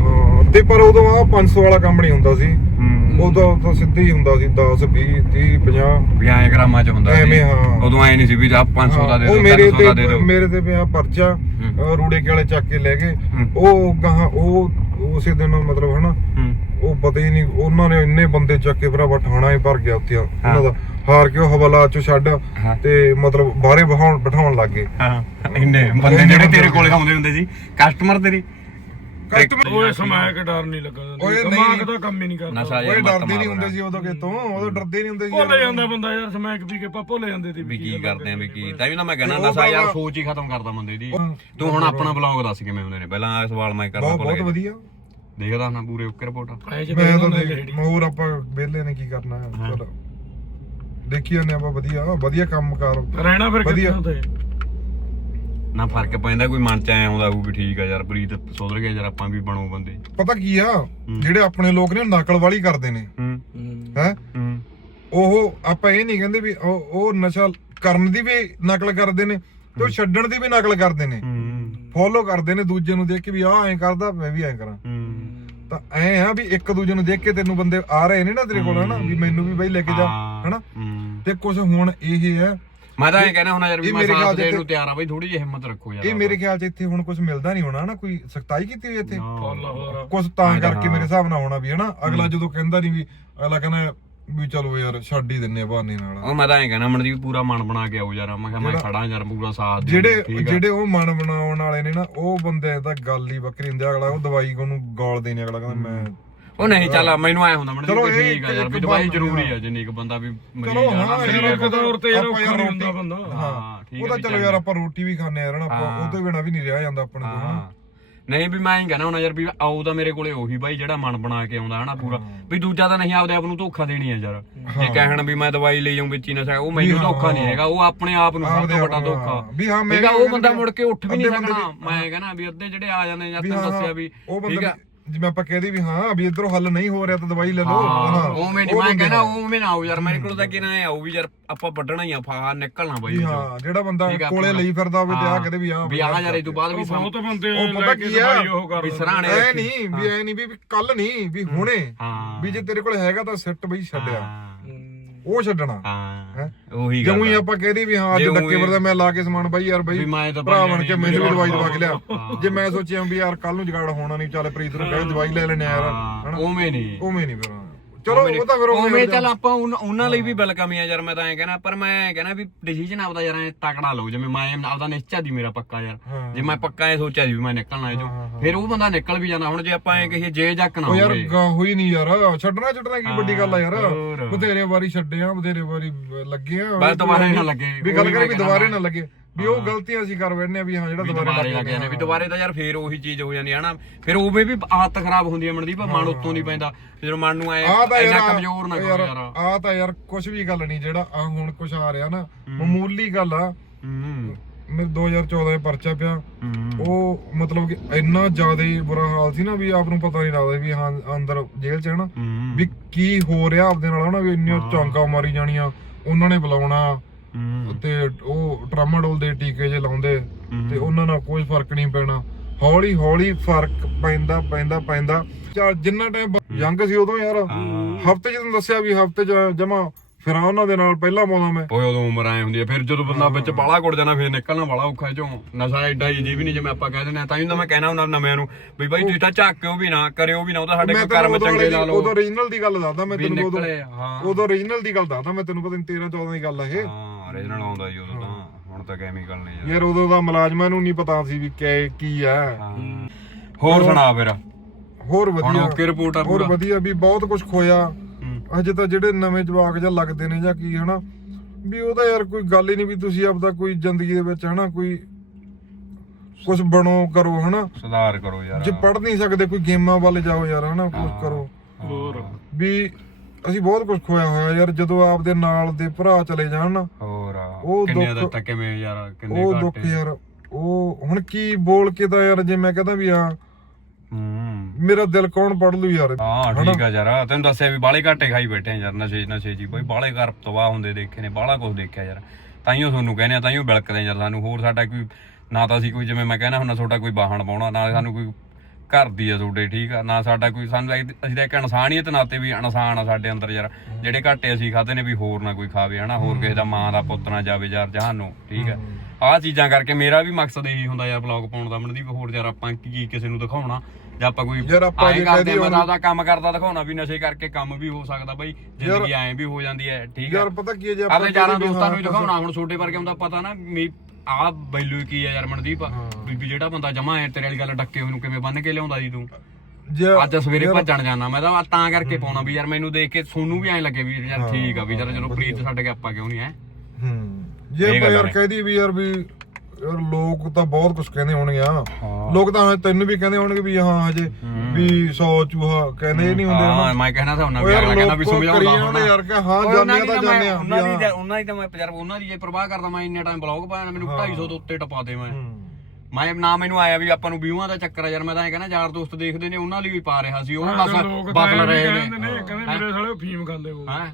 ਹਾਂ ਤੇ ਪਰ ਉਦੋਂ ਆ 500 ਵਾਲਾ ਕੰਮ ਨਹੀਂ ਹੁੰਦਾ ਸੀ। ਉਦੋਂ ਤਾਂ ਸਿੱਧੇ ਹੀ ਹੁੰਦਾ ਸੀ 10 20 30 50 ਵੀ ਐਂ ਗ੍ਰਾਮਾਂ ਚ ਹੁੰਦਾ ਸੀ। ਐਵੇਂ ਹਾਂ। ਉਦੋਂ ਐ ਨਹੀਂ ਸੀ ਵੀ ਆਪ 500 ਦਾ ਦੇ ਉਹ ਦਿਓ ਮੇਰੇ 300 ਦਾ ਦੇ ਤੇ ਦਿਓ ਮੇਰੇ ਤੇ ਪਿਆ ਪਰਚਾ। ਅਹ ਰੂੜੇ ਕੇ ਵਾਲੇ ਚੱਕ ਕੇ ਲੈ ਗਏ। ਹੂੰ। ਉਹ ਗਾਹਾਂ ਉਹ ਉਸੇ ਦਿਨ ਮਤਲਬ ਹਨਾ ਹੂੰ। ਉਹ ਪਤਾ ਹੀ ਨਹੀਂ ਉਹਨਾਂ ਨੇ ਇੰਨੇ ਬੰਦੇ ਚੱਕੇ ਭਰਾਵਾ ਠਾਣਾ ਹੀ ਭਰ ਗਿਆ ਉੱਥੇ ਉਹਨਾਂ ਦਾ। ਹਾਰ ਕੇ ਉਹ ਹਵਾਲਾ ਚੋਂ ਛੱਡ ਤੇ ਮਤਲਬ ਬਾਹਰੇ ਬਿਠਾਉਣ ਬਿਠਾਉਣ ਲੱਗ ਗਏ। ਹਾਂ ਇੰਨੇ ਬੰਦੇ ਜਿਹੜੇ ਤੇਰੇ ਕੋਲੇ ਆਉਂਦੇ ਹੁੰਦੇ ਸੀ। ਕਸਟਮਰ ਤੇਰੀ। ਕਸਟਮਰ ਓਏ ਸਮਾਇਕ ਡਰ ਨਹੀਂ ਲੱਗਾ ਓਏ ਨਹੀਂ। ਦਿਮਾਗ ਦਾ ਕੰਮ ਹੀ ਨਹੀਂ ਕਰਦਾ। ਨਸ਼ਾ ਓਏ ਡਰਦੇ ਨਹੀਂ ਹੁੰਦੇ ਸੀ ਉਦੋਂ ਕਿਤੋਂ ਉਦੋਂ ਡਰਦੇ ਨਹੀਂ ਹੁੰਦੇ ਸੀ ਭੁੱਲ ਜਾਂਦਾ ਬੰਦਾ ਯਾਰ ਸਮਾਇਕ ਪੀ ਕੇ ਪਾਪੋ ਲੈ ਜਾਂਦੇ ਸੀ ਵੀ ਕੀ ਕਰਦੇ ਆ ਵੀ ਕੀ। ਤਾਂ ਵੀ ਨਾ ਮੈਂ ਕਹਿੰਦਾ ਨਸ਼ਾ ਯਾਰ ਸੋਚ ਹੀ ਖਤਮ ਕਰਦਾ ਬੰਦੇ ਦੀ। ਤੂੰ ਹੁਣ ਆਪਣਾ ਬਲੌਗ ਦੱਸ ਕਿਵੇਂ ਹੁੰਦੇ ਨੇ। ਪਹਿਲਾਂ ਇਹ ਸਵਾਲ ਮੈਂ ਕਰਦਾ ਬਹੁਤ ਵਧੀਆ। ਦੇਖਦਾ ਨਾ ਪੂਰੇ ਓਕੇ ਰਿਪੋਰਟ ਐ ਜੇ ਮੈਂ ਤਾਂ ਦੇਖ ਹੋਰ ਆਪਾਂ ਵਿਹਲੇ ਨੇ ਕੀ ਕਰਨਾ ਹੈ। ਚਲੋ। ਦੇਖੀ ਜਾਂਦੇ ਆਪਾਂ ਵਧੀਆ। ਵਧੀਆ ਕੰਮ ਕਰ। ਰਹਿਣਾ ਫਿਰ ਵਧੀਆ। ਕਿੱਥੋਂ ਤੇ ਨਾ ਫ਼ਰਕ ਪੈਂਦਾ ਕੋਈ ਮਨ ਚ ਐ ਆਉਂਦਾ ਹੋਊ ਵੀ ਠੀਕ ਆ ਯਾਰ ਪ੍ਰੀਤ ਸੁਧਰ ਗਿਆ ਯਾਰ ਆਪਾਂ ਵੀ ਬਣੋ ਬੰਦੇ। ਪਤਾ ਕੀ ਆ ਜਿਹੜੇ ਆਪਣੇ ਲੋਕ ਨੇ ਨਕਲ ਵਾਲੀ ਕਰਦੇ ਨੇ। ਹੂੰ। ਹੈ। ਹੂੰ? ਉਹ ਆਪਾਂ ਇਹ ਨਹੀਂ ਕਹਿੰਦੇ ਵੀ ਉਹ ਉਹ ਨਸ਼ਾ ਕਰਨ ਦੀ ਵੀ ਨਕਲ ਕਰਦੇ ਨੇ ਤੇ ਉਹ ਛੱਡਣ ਦੀ ਵੀ ਨਕਲ ਕਰਦੇ ਨੇ। ਫੋਲੋ ਕਰਦੇ ਨੇ ਦੂਜੇ ਨੂੰ ਦੇਖ ਕੇ ਵੀ ਆਹ ਐਂ ਕਰਦਾ ਮੈਂ ਵੀ ਐਂ ਕਰਾਂ। ਤਾਂ ਐ ਆ ਵੀ ਇੱਕ ਦੂਜੇ ਨੂੰ ਦੇਖ ਕੇ ਤੈਨੂੰ ਬੰਦੇ ਆ ਰਹੇ ਨੇ ਨਾ ਤੇਰੇ ਕੋਲ ਹਨਾ? ਵੀ ਮੈਨੂੰ ਵੀ ਬਈ ਲੈ ਕੇ ਜਾ ਹਨਾ? ਤੇ ਕੁਝ ਹੁਣ ਇਹ ਹੈ ਮੈਂ ਤਾਂ ਇਹ ਕਹਿਣਾ ਹੁਣ ਯਾਰ ਵੀ ਇਹ ਮੈਂ ਮੇਰੇ ਸਾਥ ਖਿਆਲ ਦੇਣ ਨੂੰ ਤਿਆਰ ਆ ਬਈ ਥੋੜੀ ਜਿਹੀ ਹਿੰਮਤ ਰੱਖੋ ਯਾਰ ਇਹ ਮੇਰੇ ਖਿਆਲ ਚ ਇੱਥੇ ਹੁਣ ਕੁਝ ਮਿਲਦਾ ਨਹੀਂ ਹੋਣਾ ਹਨਾ ਕੋਈ ਸਖਤਾਈ ਕੀਤੀ ਹੋਈ ਇੱਥੇ? ਹੋਰ ਕੁਝ ਤਾਂ ਕਰਕੇ ਮੇਰੇ ਹਿਸਾਬ ਨਾਲ ਹੋਣਾ ਵੀ ਹਨਾ ਅਗਲਾ ਜਦੋਂ ਕਹਿੰਦਾ ਨਹੀਂ ਵੀ ਅਗਲਾ ਕਹਿੰਦਾ ਵੀ ਚਲੋ ਯਾਰ ਛੱਡ ਹੀ ਦਿੰਨੇ ਆ ਬਹਾਨੇ ਨਾਲ। ਉਹ ਮੈਂ ਤਾਂ ਇਹ ਕਹਿਣਾ ਮਨਦੀਪ ਪੂਰਾ ਮਨ ਬਣਾ ਕੇ ਆਓ ਯਾਰ। ਮੈਂ ਕਿਹਾ ਮੈਂ ਖੜਾ ਯਾਰ ਪੂਰਾ ਸਾਥ ਜਿਹੜੇ ਨੂੰ, ਜਿਹੜੇ ਉਹ ਮਨ ਬਣਾਉਣ ਵਾਲੇ ਨੇ ਨਾ ਉਹ ਬੰਦੇ ਤਾਂ ਗੱਲ ਹੀ ਵੱਖਰੀ ਹੁੰਦੀ ਆ। ਅਗਲਾ ਉਹ ਦਵਾਈ ਉਹਨੂੰ ਗਾਲ ਦੇਣੀ ਅਗਲਾ ਕਹਿੰਦਾ ਮੈਂ ਉਹ ਨਹੀਂ ਚੱਲ ਮੈਨੂੰ ਆਇਆ ਹੁੰਦਾ ਚਲੋ ਇਹ ਠੀਕ ਆ ਯਾਰ ਵੀ ਦਵਾਈ ਜ਼ਰੂਰੀ ਆ ਜਿੰਨੀ ਕੁ ਬੰਦਾ ਵੀ ਚਲੋ ਹਾਂ ਯਾਰ ਤੇ ਯਾਰ ਔਖਾ ਨਹੀਂ ਹੁੰਦਾ ਬੰਦਾ। ਹਾਂ, ਠੀਕ ਉਹ ਤਾਂ ਵੀ ਚਲੋ ਯਾਰ ਆਪਾਂ ਰੋਟੀ ਵੀ ਖਾਂਦੇ ਆ ਯਾਰ ਹਨਾ ਆਪਾਂ ਹਾਂ। ਉਹ ਤੋਂ ਬਿਨਾ ਵੀ ਨਹੀਂ ਰਿਹਾ ਜਾਂਦਾ ਆਪਣੇ ਨਹੀਂ ਵੀ ਮੈਂ ਹੀ ਕਹਿਣਾ ਹੁਣ ਯਾਰ ਵੀ ਆਉ ਤਾਂ ਮੇਰੇ ਕੋਲੇ ਉਹੀ ਬਾਈ ਜਿਹੜਾ ਮਨ ਬਣਾ ਕੇ ਆਉਂਦਾ ਹਨਾ ਪੂਰਾ। ਵੀ ਦੂਜਾ ਤਾਂ ਨਹੀਂ ਆਪਦੇ ਆਪ ਨੂੰ ਧੋਖਾ ਦੇਣੀ ਆ ਯਾਰ। ਜੇ ਕਹਿਣ ਵੀ ਮੈਂ ਦਵਾਈ ਲਈ ਜਾਉਂ ਵਿੱਚ ਹੀ ਨਸ਼ਾ ਉਹ ਮੈਨੂੰ। ਧੋਖਾ ਨਹੀਂ ਹੈਗਾ ਉਹ ਆਪਣੇ ਆਪ ਨੂੰ ਸਭ ਤੋਂ ਵੱਡਾ ਧੋਖਾ। ਵੀ ਹਾਂ, ਮੈਂ ਉਹ ਬੰਦਾ ਮੁੜ ਕੇ ਉੱਠ ਵੀ ਨਹੀਂ ਅੱਧੇ ਬੰਦੇ ਸਕਣਾ ਦੀ- ਮੈਂ ਕਹਿੰਦਾ ਵੀ ਅੱਧੇ ਜਿਹੜੇ ਆ ਜਾਂਦੇ ਜਾਂ ਤੈਨੂੰ ਦੱਸਿਆ ਵੀ ਠੀਕ ਆ। ਜਿਵੇਂ ਆਪਾਂ ਕਹਦੇ ਵੀ ਹਾਂ ਵੀ ਇਧਰੋਂ ਹੱਲ ਨਹੀਂ ਹੋ ਰਿਹਾ ਤਾਂ ਦਵਾਈ ਲੈ ਲਓ ਹਾਂ ਉਹ ਮੈਂ ਬੰਦੇ ਕਹਿੰਦਾ ਨੇ। ਉਵੇਂ ਨਾ ਆਓ ਯਾਰ ਮੇਰੇ ਕੋਲ ਤਾਂ ਕਿਨਾ ਆਉ ਵੀ ਯਾਰ ਆਪਾਂ ਵੱਢਣਾ ਹੀ ਆ ਫਾ ਨਿਕਲਣਾ ਬਾਈ। ਹਾਂ ਜਿਹੜਾ ਬੰਦਾ ਕੋਲੇ ਲਈ ਫਿਰਦਾ ਹੋਵੇ ਤੇ ਆ ਹਾਂ। ਕਹਦੇ ਵੀ ਹਾਂ ਵੀ ਆ ਯਾਰ ਇਹ ਤੋਂ ਬਾਅਦ ਵੀ ਉਹ ਬਹੁਤ ਬੰਦੇ ਉਹ ਪਤਾ ਲੈ ਕੇ ਕੀ ਆ? ਦਵਾਈ ਉਹ ਕਰ ਵੀ ਦਿੰਦੇ। ਸਰਾਣੇ ਐ ਨਹੀਂ ਵੀ ਐ ਨਹੀਂ ਵੀ ਕੱਲ ਨਹੀਂ ਵੀ ਹੁਣੇ ਵੀ ਜੇ ਤੇਰੇ ਕੋਲ ਹੈਗਾ ਤਾਂ ਸਿੱਟ ਬਈ ਛੱਡਿਆ ਹਾਂ। ਉਹ ਛੱਡਣਾ ਹਾਂ ਹੈਂ? ਉਹੀ ਗੱਲ ਜਿਉਂ ਹੀ ਆ। ਆਪਾਂ ਕਹਦੇ ਵੀ ਹਾਂ ਅੱਜ ਜੇ ਡੱਕੇ ਵਰਦਾ ਮੈਂ ਲਾ ਕੇ ਸਮਾਨ ਬਾਈ ਯਾਰ ਵੀ ਬਾਈ ਮੈਂ ਤਾਂ ਭਰਾ ਬਣ ਕੇ ਮੈਨੂੰ ਵੀ ਦਵਾਈ ਦਵਾ ਕੇ ਲਿਆ ਹਾਂ। ਜੇ ਮੈਂ ਸੋਚਿਆ ਵੀ ਯਾਰ ਕੱਲ ਨੂੰ ਜਗਾੜ ਹੋਣਾ ਨਹੀਂ ਚੱਲ ਪ੍ਰੀਤ ਨੂੰ ਕਹੇ ਦਵਾਈ ਲੈ ਲੈਣੇ ਯਾਰ ਹਾਂ, ਹਨਾ ਉਵੇਂ ਨਹੀਂ ਉਵੇਂ ਨਹੀਂ ਫਿਰ ਚਲੋ ਉਹ ਤਾਂ ਫਿਰ ਉਵੇਂ ਉਵੇਂ ਚੱਲ ਆਪਾਂ ਉਨ- ਉਹਨਾਂ ਲਈ ਵੀ ਵੈਲਕਮ ਹੀ ਆ ਯਾਰ ਮੈਂ ਤਾਂ ਐਂ ਕਹਿਣਾ ਪਰ ਮੈਂ ਕਹਿਣਾ ਵੀ ਡਿਸੀਜਨ ਆਪਦਾ ਯਾਰ ਐ ਤਕੜਾ ਲਓ ਜਿਵੇਂ ਮੈਂ ਆਪਦਾ ਨਿਸ਼ਚਾ ਦੀ ਮੇਰਾ ਪੱਕਾ ਯਾਰ। ਜੇ ਮੈਂ ਪੱਕਾ ਇਹ ਸੋਚਿਆ ਸੀ ਵੀ ਮੈਂ ਨਿਕਲਣਾ ਇਹ ਚੋਂ ਫਿਰ ਉਹ ਬੰਦਾ ਨਿਕਲ ਵੀ ਜਾਂਦਾ। ਹੁਣ ਜੇ ਆਪਾਂ ਐ ਕਹੀਏ ਜੇ ਜੱਕ ਨਾ ਉਹ ਯਾਰ ਹੋਵੇ। ਗਾ ਹੋਈ ਨਹੀਂ ਯਾਰ ਛੱਡਣਾ ਛੱਡਣਾ ਕੀ ਵੱਡੀ ਗੱਲ ਆ ਯਾਰ। ਹੋਰ। ਬਥੇਰੇ ਵਾਰੀ ਛੱਡਿਆ ਬਥੇਰੇ ਵਾਰੀ ਲੱਗੇ ਆ। ਬਸ ਦੁਬਾਰੇ ਨਾ ਲੱਗੇ। ਵੀ ਗੱਲ ਉਹੀ ਕਰੇ ਮੈਂ ਵੀ ਕਹਿਣਾ। ਦੁਬਾਰੇ ਨਾ ਲੱਗੇ। ਵੀ ਉਹ ਗਲਤੀਆਂ ਅਸੀਂ ਕਰ ਬੈਠਨੇ ਆ ਵੀ ਹਾਂ ਜਿਹੜਾ ਦੁਬਾਰੇ ਲੱਗ ਜਾਂਦੇ ਵੀ ਦੁਬਾਰੇ ਤਾਂ ਯਾਰ ਫੇਰ ਉਹੀ ਚੀਜ਼ ਹੋ ਜਾਂਦੀ ਹੈ ਨਾ ਫਿਰ ਉਵੇਂ ਵੀ ਆਦਤ ਖਰਾਬ ਹੁੰਦੀ ਹੈ ਮਨਦੀਪ ਮਨ ਉੱਤੋਂ ਨਹੀਂ ਪੈਂਦਾ। ਜਦੋਂ ਮਨ ਨੂੰ ਐ ਇੰਨਾ ਕਮਜ਼ੋਰ ਨਾ ਕਰੋ ਯਾਰ ਆ ਤਾਂ ਯਾਰ ਕੁਝ ਵੀ ਗੱਲ ਨਹੀਂ ਜਿਹੜਾ ਆ ਹੁਣ ਕੁਝ ਆ ਰਿਹਾ ਨਾ ਮਾਮੂਲੀ ਗੱਲ ਆ। ਮੇਰੇ 2014 ਦੇ ਪਰਚਾ ਪਿਆ। ਉਹ ਮਤਲਬ ਕਿ ਇੰਨਾ ਜ਼ਿਆਦਾ ਬੁਰਾ ਹਾਲ ਸੀ ਨਾ ਵੀ ਆਪ ਨੂੰ ਪਤਾ ਨਹੀਂ ਲੱਗਦਾ ਵੀ ਹਾਂ ਅੰਦਰ ਜੇਲ੍ਹ 'ਚ ਹੈ ਨਾ। ਵੀ ਕੀ ਹੋ ਰਿਹਾ ਆਪਦੇ ਨਾਲ ਹਨਾ ਵੀ ਇੰਨੀਆਂ ਚੌਂਕਾਂ ਮਾਰੀ ਜਾਣੀਆਂ ਉਹਨਾਂ ਨੇ ਬੁਲਾਉਣਾ। ਤੇ ਉਹ ਟਰਾਮਾਡੋਲ ਦੇ ਟੀਕੇ ਜੇ ਲਾਉਂਦੇ ਤੇ ਉਹਨਾਂ ਨਾਲ ਕੋਈ ਫ਼ਰਕ ਨਹੀਂ ਪੈਣਾ। ਹੌਲੀ ਹੌਲੀ ਫ਼ਰਕ ਪੈਂਦਾ ਪੈਂਦਾ ਪੈਂਦਾ। ਚੱਲ ਜਿੰਨਾ ਟਾਈਮ ਯੰਗ ਸੀ ਉਦੋਂ ਯਾਰ। ਹਫ਼ਤੇ ਜਦੋਂ ਦੱਸਿਆ ਵੀ ਹਫ਼ਤੇ ਚ ਜਮਾ ਫਿਰ ਉਹਨਾਂ ਦੇ ਨਾਲ ਪਹਿਲਾਂ ਪਾਉਂਦਾ ਮੈਂ। ਓਏ ਉਦੋਂ ਉਮਰ ਆਏ ਹੁੰਦੀ ਹੈ ਫਿਰ ਜਦੋਂ ਬੰਦਾ ਵਿੱਚ ਬਾਲਾ ਕੁੜ ਜਾਣਾ ਫਿਰ ਨਿਕਲਣਾ ਬਾਲਾ ਔਖਾ ਚੋਂ ਨਸ਼ਾ ਐਡਾ ਜੀ ਵੀ ਨਹੀਂ ਜਿਵੇਂ ਆਪਾਂ ਕਹਿ ਦਿੰਦੇ ਆ ਤਾਂ ਹੀ ਤਾਂ ਮੈਂ ਕਹਿਣਾ ਹੁੰਦਾ ਨਵਿਆਂ ਨੂੰ ਵੀ ਬਾਈ ਤੁਸੀਂ ਤਾਂ ਝਾਕਿਓ ਵੀ ਨਾ ਕਰਿਓ ਵੀ ਨਾ ਉਹ ਤਾਂ ਸਾਡੇ ਕੋਲ ਕਰਮ ਚੰਗੇ ਲਾ ਲਓ। ਉਦੋਂ ਓਰੀਜਨਲ ਦੀ ਗੱਲ ਦੱਸਦਾ ਮੈਂ ਤੈਨੂੰ ਉਦੋਂ ਉਦੋਂ ਓਰੀਜਨਲ ਦੀ ਗੱਲ ਦੱਸਦਾ ਮੈਂ ਤੈਨੂੰ ਪਤਾ ਨਹੀਂ 13 14 ਦੀ ਗੱਲ ਆ ਇਹ। ਹਾਂ ਰੀਜਨਲ ਆਉਂਦਾ ਜੀ ਉਦੋਂ ਤਾਂ। ਹੁਣ ਤਾਂ ਕੈਮੀਕਲ ਨਹੀਂ ਯਾਰ ਯਾਰ ਉਦੋਂ ਦਾ ਮੁਲਾਜ਼ਮਾਂ ਨੂੰ ਨਹੀਂ ਪਤਾ ਸੀ ਵੀ ਕੀ ਕੀ ਆ। ਹਾਂ। ਹੋਰ ਸੁਣਾ ਫਿਰ। ਹੋਰ ਹੁਣ ਵਧੀਆ ਓਕੇ ਰਿਪੋਰਟ ਆ ਹੋਰ ਪੂਰਾ ਵਧੀਆ ਵੀ ਬਹੁਤ ਕੁਝ ਖੋਇਆ। ਹੂੰ। ਅਜੇ ਤਾਂ ਜਿਹੜੇ ਨਵੇਂ ਜਵਾਕ ਜਾਂ ਲੱਗਦੇ ਨੇ ਜਾਂ ਕੀ ਹਨਾ? ਵੀ ਉਹਦਾ ਯਾਰ ਕੋਈ ਗੱਲ ਹੀ ਨਹੀਂ ਵੀ ਤੁਸੀਂ ਆਪਦਾ ਕੋਈ ਜ਼ਿੰਦਗੀ ਦੇ ਵਿੱਚ ਹਨਾ? ਕੋਈ ਕੁਝ ਬਣੋ ਕਰੋ ਹਨਾ? ਸੁਧਾਰ ਕਰੋ ਯਾਰ। ਜੇ ਪੜ ਨਹੀਂ ਸਕਦੇ ਕੋਈ ਗੇਮਾਂ ਵੱਲ ਜਾਓ ਯਾਰ ਹਨਾ? ਕੁਝ ਕਰੋ। ਹੋਰ? ਵੀ ਅਸੀਂ ਬਹੁਤ ਕੁਝ ਖੋਇਆ ਹੋਇਆ ਯਾਰ ਜਦੋਂ ਆਪਦੇ ਨਾਲ ਦੇ ਭਰਾ ਚਲੇ ਜਾਣ ਨਾ। ਉਹ ਕਿੰਨੇ ਦਾ ਤੱਕ ਕਿਵੇਂ ਯਾਰ ਕਿੰਨੇ ਉਹ ਘੱਟ? ਦੁੱਖ ਯਾਰ ਉਹ ਹੁਣ ਕੀ ਬੋਲ ਕੇ ਤਾਂ ਯਾਰ ਜੇ ਮੈਂ ਕਹਦਾ ਵੀ ਆ ਹੂੰ। ਮੇਰਾ ਦਿਲ ਕੌਣ ਪੜ ਲੂ ਯਾਰ? ਹਾਂ ਠੀਕ ਆ ਯਾਰ ਤੈਨੂੰ ਦੱਸਿਆ ਵੀ ਬਾਲੇ ਘਾਟੇ ਖਾਈ ਬੈਠੇ ਆ ਯਾਰ ਨਸ਼ੇ ਨਸ਼ੇ ਜੀ ਬਈ ਬਾਲੇ ਘਰ ਤਬਾਹ ਹੁੰਦੇ ਦੇਖੇ ਨੇ ਬਾਲਾ ਕੁਝ ਦੇਖਿਆ ਯਾਰ। ਤਾਈਓ ਤੁਹਾਨੂੰ ਕਹਿੰਦੇ ਆ ਤਾਈਓ ਬਿਲਕਦੇ ਯਾਰ ਸਾਨੂੰ ਹੋਰ ਸਾਡਾ ਕੋਈ ਨਾ ਤਾਂ ਅਸੀਂ ਕੋਈ ਜਿਵੇਂ ਮੈਂ ਕਹਿੰਦਾ ਹੁੰਦਾ ਤੁਹਾਡਾ ਕੋਈ ਬਾਹਣ ਪਾਉਣਾ ਨਾ ਸਾਨੂੰ ਕੋਈ ਘਰ ਦੀ ਆ ਤੁਹਾਡੇ ਠੀਕ ਆ? ਨਾ ਸਾਡਾ ਕੋਈ ਸਾਨੂੰ ਇੱਕ- ਅਸੀਂ ਤਾਂ ਇੱਕ ਇਨਸਾਨੀਅਤ ਨਾਤੇ ਵੀ ਇਨਸਾਨ ਆ ਸਾਡੇ ਅੰਦਰ ਯਾਰ। ਜਿਹੜੇ ਘਾਟੇ ਅਸੀਂ ਖਾਦੇ ਨੇ ਵੀ ਹੋਰ ਨਾ ਕੋਈ ਖਾਵੇ ਹਨਾ? ਹੋਰ ਕਿਸੇ ਦਾ ਮਾਂ ਦਾ ਪੁੱਤ ਨਾ ਜਾਵੇ ਯਾਰ ਜਹਾਨੋਂ ਠੀਕ ਆ? ਆਹ ਚੀਜ਼ਾਂ ਕਰਕੇ ਮੇਰਾ ਵੀ ਮਕਸਦ ਇਹੀ ਹੁੰਦਾ ਯਾਰ ਵਲੌਗ ਪਾਉਣ ਦਾ ਮਨਦੀਪ ਹੋਰ ਯਾਰ ਆਪਾਂ ਕੀ ਕਿਸੇ ਨੂੰ ਦਿਖਾਉਣਾ? ਜੇ ਆਪਾਂ ਕੋਈ ਯਾਰ ਆਪਾਂ ਜੇ ਕਰਦੇ ਮੈਂ ਆਪਦਾ ਕੰਮ ਕਰਦਾ ਦਿਖਾਉਣਾ ਵੀ ਨਸ਼ੇ ਕਰਕੇ ਕੰਮ ਵੀ ਹੋ ਸਕਦਾ ਬਾਈ ਜ਼ਿੰਦਗੀ ਐਂ ਵੀ ਹੋ ਜਾਂਦੀ ਹੈ ਠੀਕ ਹੈ ਯਾਰ ਪਤਾ ਕੀ ਹੈ ਜੇ ਆਪਣੇ ਕਹਿੰਦੇ ਯਾਰਾਂ ਦੋਸਤਾਂ ਨੂੰ ਦਿਖਾਉਣਾ ਹੁਣ ਛੋਟੇ ਵਰਗੇ ਹੁੰਦਾ ਪਤਾ ਨਾ ਆਹ ਬੈਲੂ ਕੀ ਆ ਯਾਰ ਮਨਦੀਪ? ਬੀਬੀ ਜਿਹੜਾ ਬੰਦਾ ਜਮਾ ਐ ਤੇਰੇ ਵਾਲੀ ਗੱਲ ਡੱਕੇ ਉਹਨੂੰ ਕਿਵੇਂ ਬੰਨ ਕੇ ਲਿਆਉਂਦਾ ਸੀ ਤੂੰ? ਜੇ ਅੱਜ ਸਵੇਰੇ ਭੱਜਣ ਜਾਣਾ ਮੈਂ ਤਾਂ ਤਾਂ ਕਰਕੇ ਪਾਉਣਾ ਵੀ ਯਾਰ ਮੈਨੂੰ ਦੇਖ ਕੇ ਸੋਨੂੰ ਵੀ ਐਂ ਲੱਗੇ ਵੀ ਯਾਰ ਠੀਕ ਆ ਵੀ ਯਾਰ ਚਲੋ ਪ੍ਰੀਤ ਛੱਡ ਕੇ ਆਪਾਂ ਕਿਉਂ ਨਹੀਂ ਐ ਹੂੰ। ਜੇ ਯਾਰ। ਕਹਦੀ ਵੀ ਯਾਰ ਵੀ ਯਾਰ ਲੋਕ ਤਾਂ ਬਹੁਤ ਕੁਝ ਕਹਿੰਦੇ ਹੋਣਗੇ ਆ ਹਾਂ। ਲੋਕ ਤਾਂ ਹਜੇ ਤੈਨੂੰ ਵੀ ਕਹਿੰਦੇ ਹੋਣਗੇ ਵੀ ਹਾਂ ਹਜੇ ਵੀ 100 ਚੂਹਾ ਕਹਿੰਦੇ ਨਹੀਂ ਹੁੰਦੇ ਹਾਂ ਮੈਂ ਕਹਿਣਾ ਤਾਂ ਉਹਨਾਂ ਉਹ ਵੀ ਯਾਰ ਅਗਲਾ ਕਹਿੰਦਾ ਵੀ ਲੋਕ ਸਮਝਾਉਂਦਾ ਕਰੀ ਜਾਂਦੇ ਯਾਰ ਕਿ ਹਾਂ ਓਏ ਜਾਂਦੇ ਉਹਨਾਂ ਆ ਦੀ ਤਾਂ ਤਾਂ ਮੈਂ- ਜਾਂਦੇ ਆ ਉਹਨਾਂ ਦੀ ਵੀ ਤਾਂ- ਉਹਨਾਂ ਦੀ ਤਾਂ ਮੈਂ ਯਾਰ ਉਹਨਾਂ ਦੀ ਜੇ ਪ੍ਰਵਾਹ ਕਰਦਾ ਮੈਂ ਇੰਨੇ ਟਾਈਮ ਬਲੌਗ ਪਾਇਆ ਮੈਨੂੰ 250 ਤੋਂ ਉੱਤੇ ਟਪਾ ਦੇ ਮੈਂ। ਮੈਂ ਨਾ ਮੈਨੂੰ ਆਇਆ ਵੀ ਆਪਾਂ ਨੂੰ ਵਿਊਆਂ ਦਾ ਚੱਕਰ ਆ ਯਾਰ ਮੈਂ ਤਾਂ ਇਹ ਕਹਿੰਦਾ ਯਾਰ ਦੋਸਤ ਦੇਖਦੇ ਨੇ ਉਹਨਾਂ ਲਈ ਵੀ ਪਾ ਰਿਹਾ ਸੀ ਉਹ ਬਸ ਬਦਲ ਵੀ ਰਹੇ ਨੇ। ਨੇ ਕਹਿੰਦੇ ਮੇਰੇ ਸਾਲੇ ਫੀਮ ਖਾਂਦੇ ਹੋ ਹਾਂ?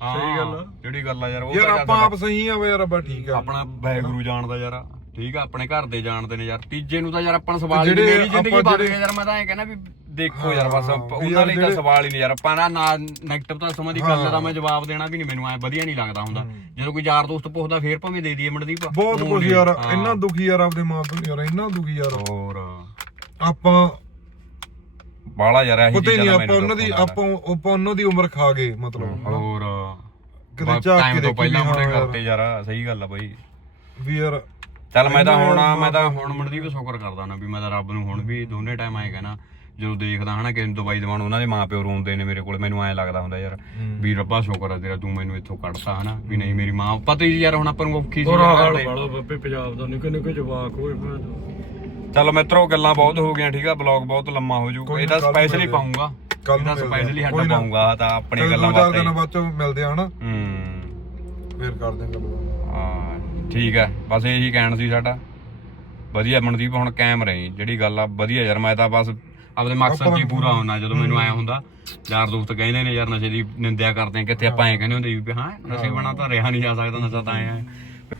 ਸਹੀ ਗੱਲ ਆ। ਜਿਹੜੀ ਗੱਲ ਆ ਯਾਰ ਉਹ ਯਾਰ ਤਾਂ ਆਪਾਂ ਆਪ ਸਹੀ ਆ ਵੇ ਯਾਰ ਠੀਕ ਆ। ਆਪਣਾ ਵੈਗੁਰੂ ਜਾਣਦਾ ਯਾਰ। ਠੀਕ ਆ ਆਪਣੇ ਘਰ ਦੇ ਜਾਣਦੇ ਨੇ ਯਾਰ। ਤੀਜੇ ਨੂੰ ਤਾਂ ਯਾਰ ਆਪਾਂ ਨੂੰ ਸਵਾਲ ਹੀ ਨਹੀਂ ਮੇਰੀ ਜ਼ਿੰਦਗੀ ਗਈ ਯਾਰ ਮੈਂ ਤਾਂ ਇਹ ਕਹਿੰਦਾ ਵੀ ਦੇਖੋ ਯਾਰ ਬਸ ਉਹਨਾਂ ਲਈ ਤਾਂ ਸਵਾਲ ਹੀ ਨਹੀਂ ਯਾਰ। ਆਪਾਂ ਨਾ ਨੈਗੇਟਿਵ ਤਾਂ ਸਮਾਂ ਦੀ ਗੱਲ ਦਾ ਮੈਂ ਜਵਾਬ ਦੇਣਾ ਵੀ ਨਹੀਂ ਮੈਨੂੰ ਐ ਵਧੀਆ ਨਹੀਂ ਲੱਗਦਾ ਹੁੰਦਾ। ਜਦੋਂ ਕੋਈ ਯਾਰ ਦੋਸਤ ਪੁੱਛਦਾ ਫੇਰ ਭਾਵੇਂ ਦੇ ਦਈਏ ਮਨਦੀਪ। ਬਹੁਤ ਕੁਝ। ਯਾਰ। ਇੰਨਾ ਦੁਖੀ ਯਾਰ ਆਪਦੇ ਮਾਂ ਤੋਂ ਯਾਰ ਇੰਨਾ ਦੁਖੀ ਯਾਰ। ਹੋਰ। ਆਪਾਂ ਬਾਲਾ ਯਾਰ ਇਹੀ ਚੀਜ਼ਾਂ ਦਾ ਆਪਾਂ ਮੈਨੂੰ ਉਹਨਾਂ ਦੀ। ਆਪਾਂ ਆਪਾਂ ਉਹਨਾਂ ਦੀ ਉਮਰ ਖਾ ਗਏ ਮਤਲਬ ਹੋਰ। ਝਾਕ time ਕੇ ਦੇਖੀ ਪਹਿਲਾਂ ਹਾਂ ਕਰਤੇ ਯਾਰ ਸਹੀ ਗੱਲ ਆ ਬਾਈ। ਵੀ ਯਾਰ ਚੱਲ ਮੈਂ ਤਾਂ ਹੁਣ ਮੈਂ ਤਾਂ ਹੁਣ ਮਨਦੀਪ ਸ਼ੁਕਰ ਕਰਦਾ ਨਾ ਵੀ ਮੈਂ ਤਾਂ ਰੱਬ ਨੂੰ ਹੁਣ ਵੀ ਦੋਨੇ ਟਾਈਮ ਆਏ ਕਹਿਣਾ ਜਦੋਂ ਦੇਖਦਾ ਹਨਾ ਕਿ ਦਵਾਈ ਦਵਾਉਣ ਉਹਨਾਂ ਦੇ ਮਾਪਿਓ ਰੋਂਦੇ ਨੇ ਮੇਰੇ ਕੋਲ ਮੈਨੂੰ ਐਂ ਲੱਗਦਾ ਹੁੰਦਾ ਯਾਰ ਵੀ ਰੱਬਾ ਸ਼ੁਕਰ ਆ ਤੇਰਾ ਤੂੰ ਮੈਨੂੰ ਇੱਥੋਂ ਕੱਢਤਾ ਹਨਾ ਵੀ ਨਹੀਂ ਮੇਰੀ ਮਾਂ ਪਤਾ ਹੀ ਯਾਰ ਹੁਣ ਆਪਾਂ ਨੂੰ ਔਖੀ ਸੀ ਬੁਰਾ ਹਾਲ। ਵਾਲਾ ਬੱਬੇ ਪੰਜਾਬ ਦਾ ਨਿੱਕੇ ਨਿੱਕੇ ਜਵਾਕ ਹੋਏ ਚੱਲ ਮਿੱਤਰੋ ਗੱਲਾਂ ਬਹੁਤ ਹੋ ਗਈਆਂ ਠੀਕ ਆ ਬਲੌਗ ਬਹੁਤ ਲੰਮਾ ਹੋ ਜੂ ਕੋਈ ਇਹਦਾ ਨਾ, ਸਪੈਸ਼ਲੀ। ਪਾਉਂਗਾ ਮਿਲਦੇ ਆ। ਸਪੈਸ਼ਲੀ ਨਾ। ਪਾਉਂਗਾ ਤਾਂ ਆਪਣੀ ਚੱਲ ਗੱਲਾਂ ਬਾਤਾਂ ਦਿਨਾਂ ਹੀ। ਬਾਅਦ ਚੋਂ ਮਿਲਦੇ ਆ ਹਨਾ ਹੂੰ ਫੇਰ ਕਰਦੇ ਗੱਲ ਹਾਂ ਠੀਕ ਹੈ ਬਸ ਇਹੀ ਕਹਿਣ ਸੀ ਸਾਡਾ। ਵਧੀਆ ਮਨਦੀਪ ਹੁਣ ਕਾਇਮ ਰਹੀ ਜਿਹੜੀ ਗੱਲ ਆ ਵਧੀਆ ਯਾਰ ਮੈਂ ਤਾਂ ਬਸ ਆਪਦੇ ਮਕਸਦ ਹੀ ਪੂਰਾ ਹੋਣਾ ਜਦੋਂ ਮੈਨੂੰ ਆਇਆ ਹੁੰਦਾ ਯਾਰ ਦੋਸਤ ਕਹਿੰਦੇ ਨੇ ਯਾਰ ਨਸ਼ੇ ਦੀ ਨਿੰਦਿਆ ਕਰਦੇ ਆ ਕਿੱਥੇ ਆਪਾਂ ਐਂ ਕਹਿੰਦੇ ਹੁੰਦੇ ਵੀ ਹਾਂ ਨਸ਼ੇ ਬਣਾ ਤਾਂ ਰਿਹਾ ਨਹੀਂ ਜਾ ਸਕਦਾ ਨਸ਼ਾ ਤਾਂ ਐਂ ਆ।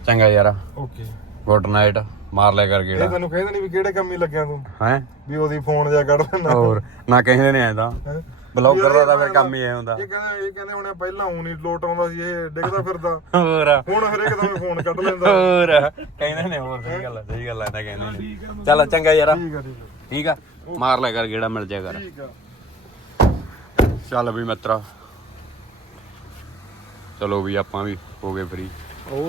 ਚੰਗਾ ਯਾਰ ਓਕੇ। ਗੁੱਡ ਨਾਈਟ ਮਾਰ ਲੈ ਕਰ ਇਹ ਗੇੜਾ ਤੈਨੂੰ ਕਹਿੰਦੇ ਨਹੀਂ ਵੀ ਕਿਹੜੇ ਕੰਮ ਹੀ ਲੱਗਿਆ ਤੂੰ? ਹੈ? ਵੀ ਉਹਦੀ ਫੋਨ ਜਾ ਕੱਢ ਲੈਣਾ ਹੋਰ ਨਾ ਕਹਿੰਦੇ ਨੇ ਐਂਦਾ ਹੈਂ? ਬਲੌਗਰ ਦਾ ਤਾਂ ਫਿਰ ਕੰਮ ਹੀ ਐ ਹੁੰਦਾ। ਇਹ ਕਹਿੰਦੇ ਇਹ ਕਹਿੰਦੇ ਹੁਣ ਪਹਿਲਾਂ ਉਹ ਨਹੀਂ ਲੋਟ ਆਉਂਦਾ ਸੀ ਇਹ ਡਿੱਗਦਾ ਫਿਰਦਾ। ਹੋਰ। ਹੁਣ ਹਰੇਕ ਦਾ ਫੋਨ ਕੱਢ ਲੈਂਦਾ। ਹੋਰ। ਕਹਿੰਦੇ ਨੇ ਹੋਰ ਸਹੀ ਗੱਲ ਸਹੀ ਗੱਲ ਐ ਤਾਂ ਕਹਿੰਦੇ ਨੇ। ਚੱਲ ਚੰਗਾ ਯਾਰ। ਠੀਕ ਆ ਠੀਕ ਆ। ਠੀਕ ਆ? ਮਾਰ ਲੈ ਕਰ ਗੇੜਾ ਮਿਲ ਜਾ ਕਰ। ਠੀਕ ਆ। ਚੱਲ ਵੀ ਮਿੱਤਰਾ। ਚਲੋ ਵੀ ਆਪਾਂ ਵੀ ਹੋ ਗਏ ਫਰੀ ਉਹ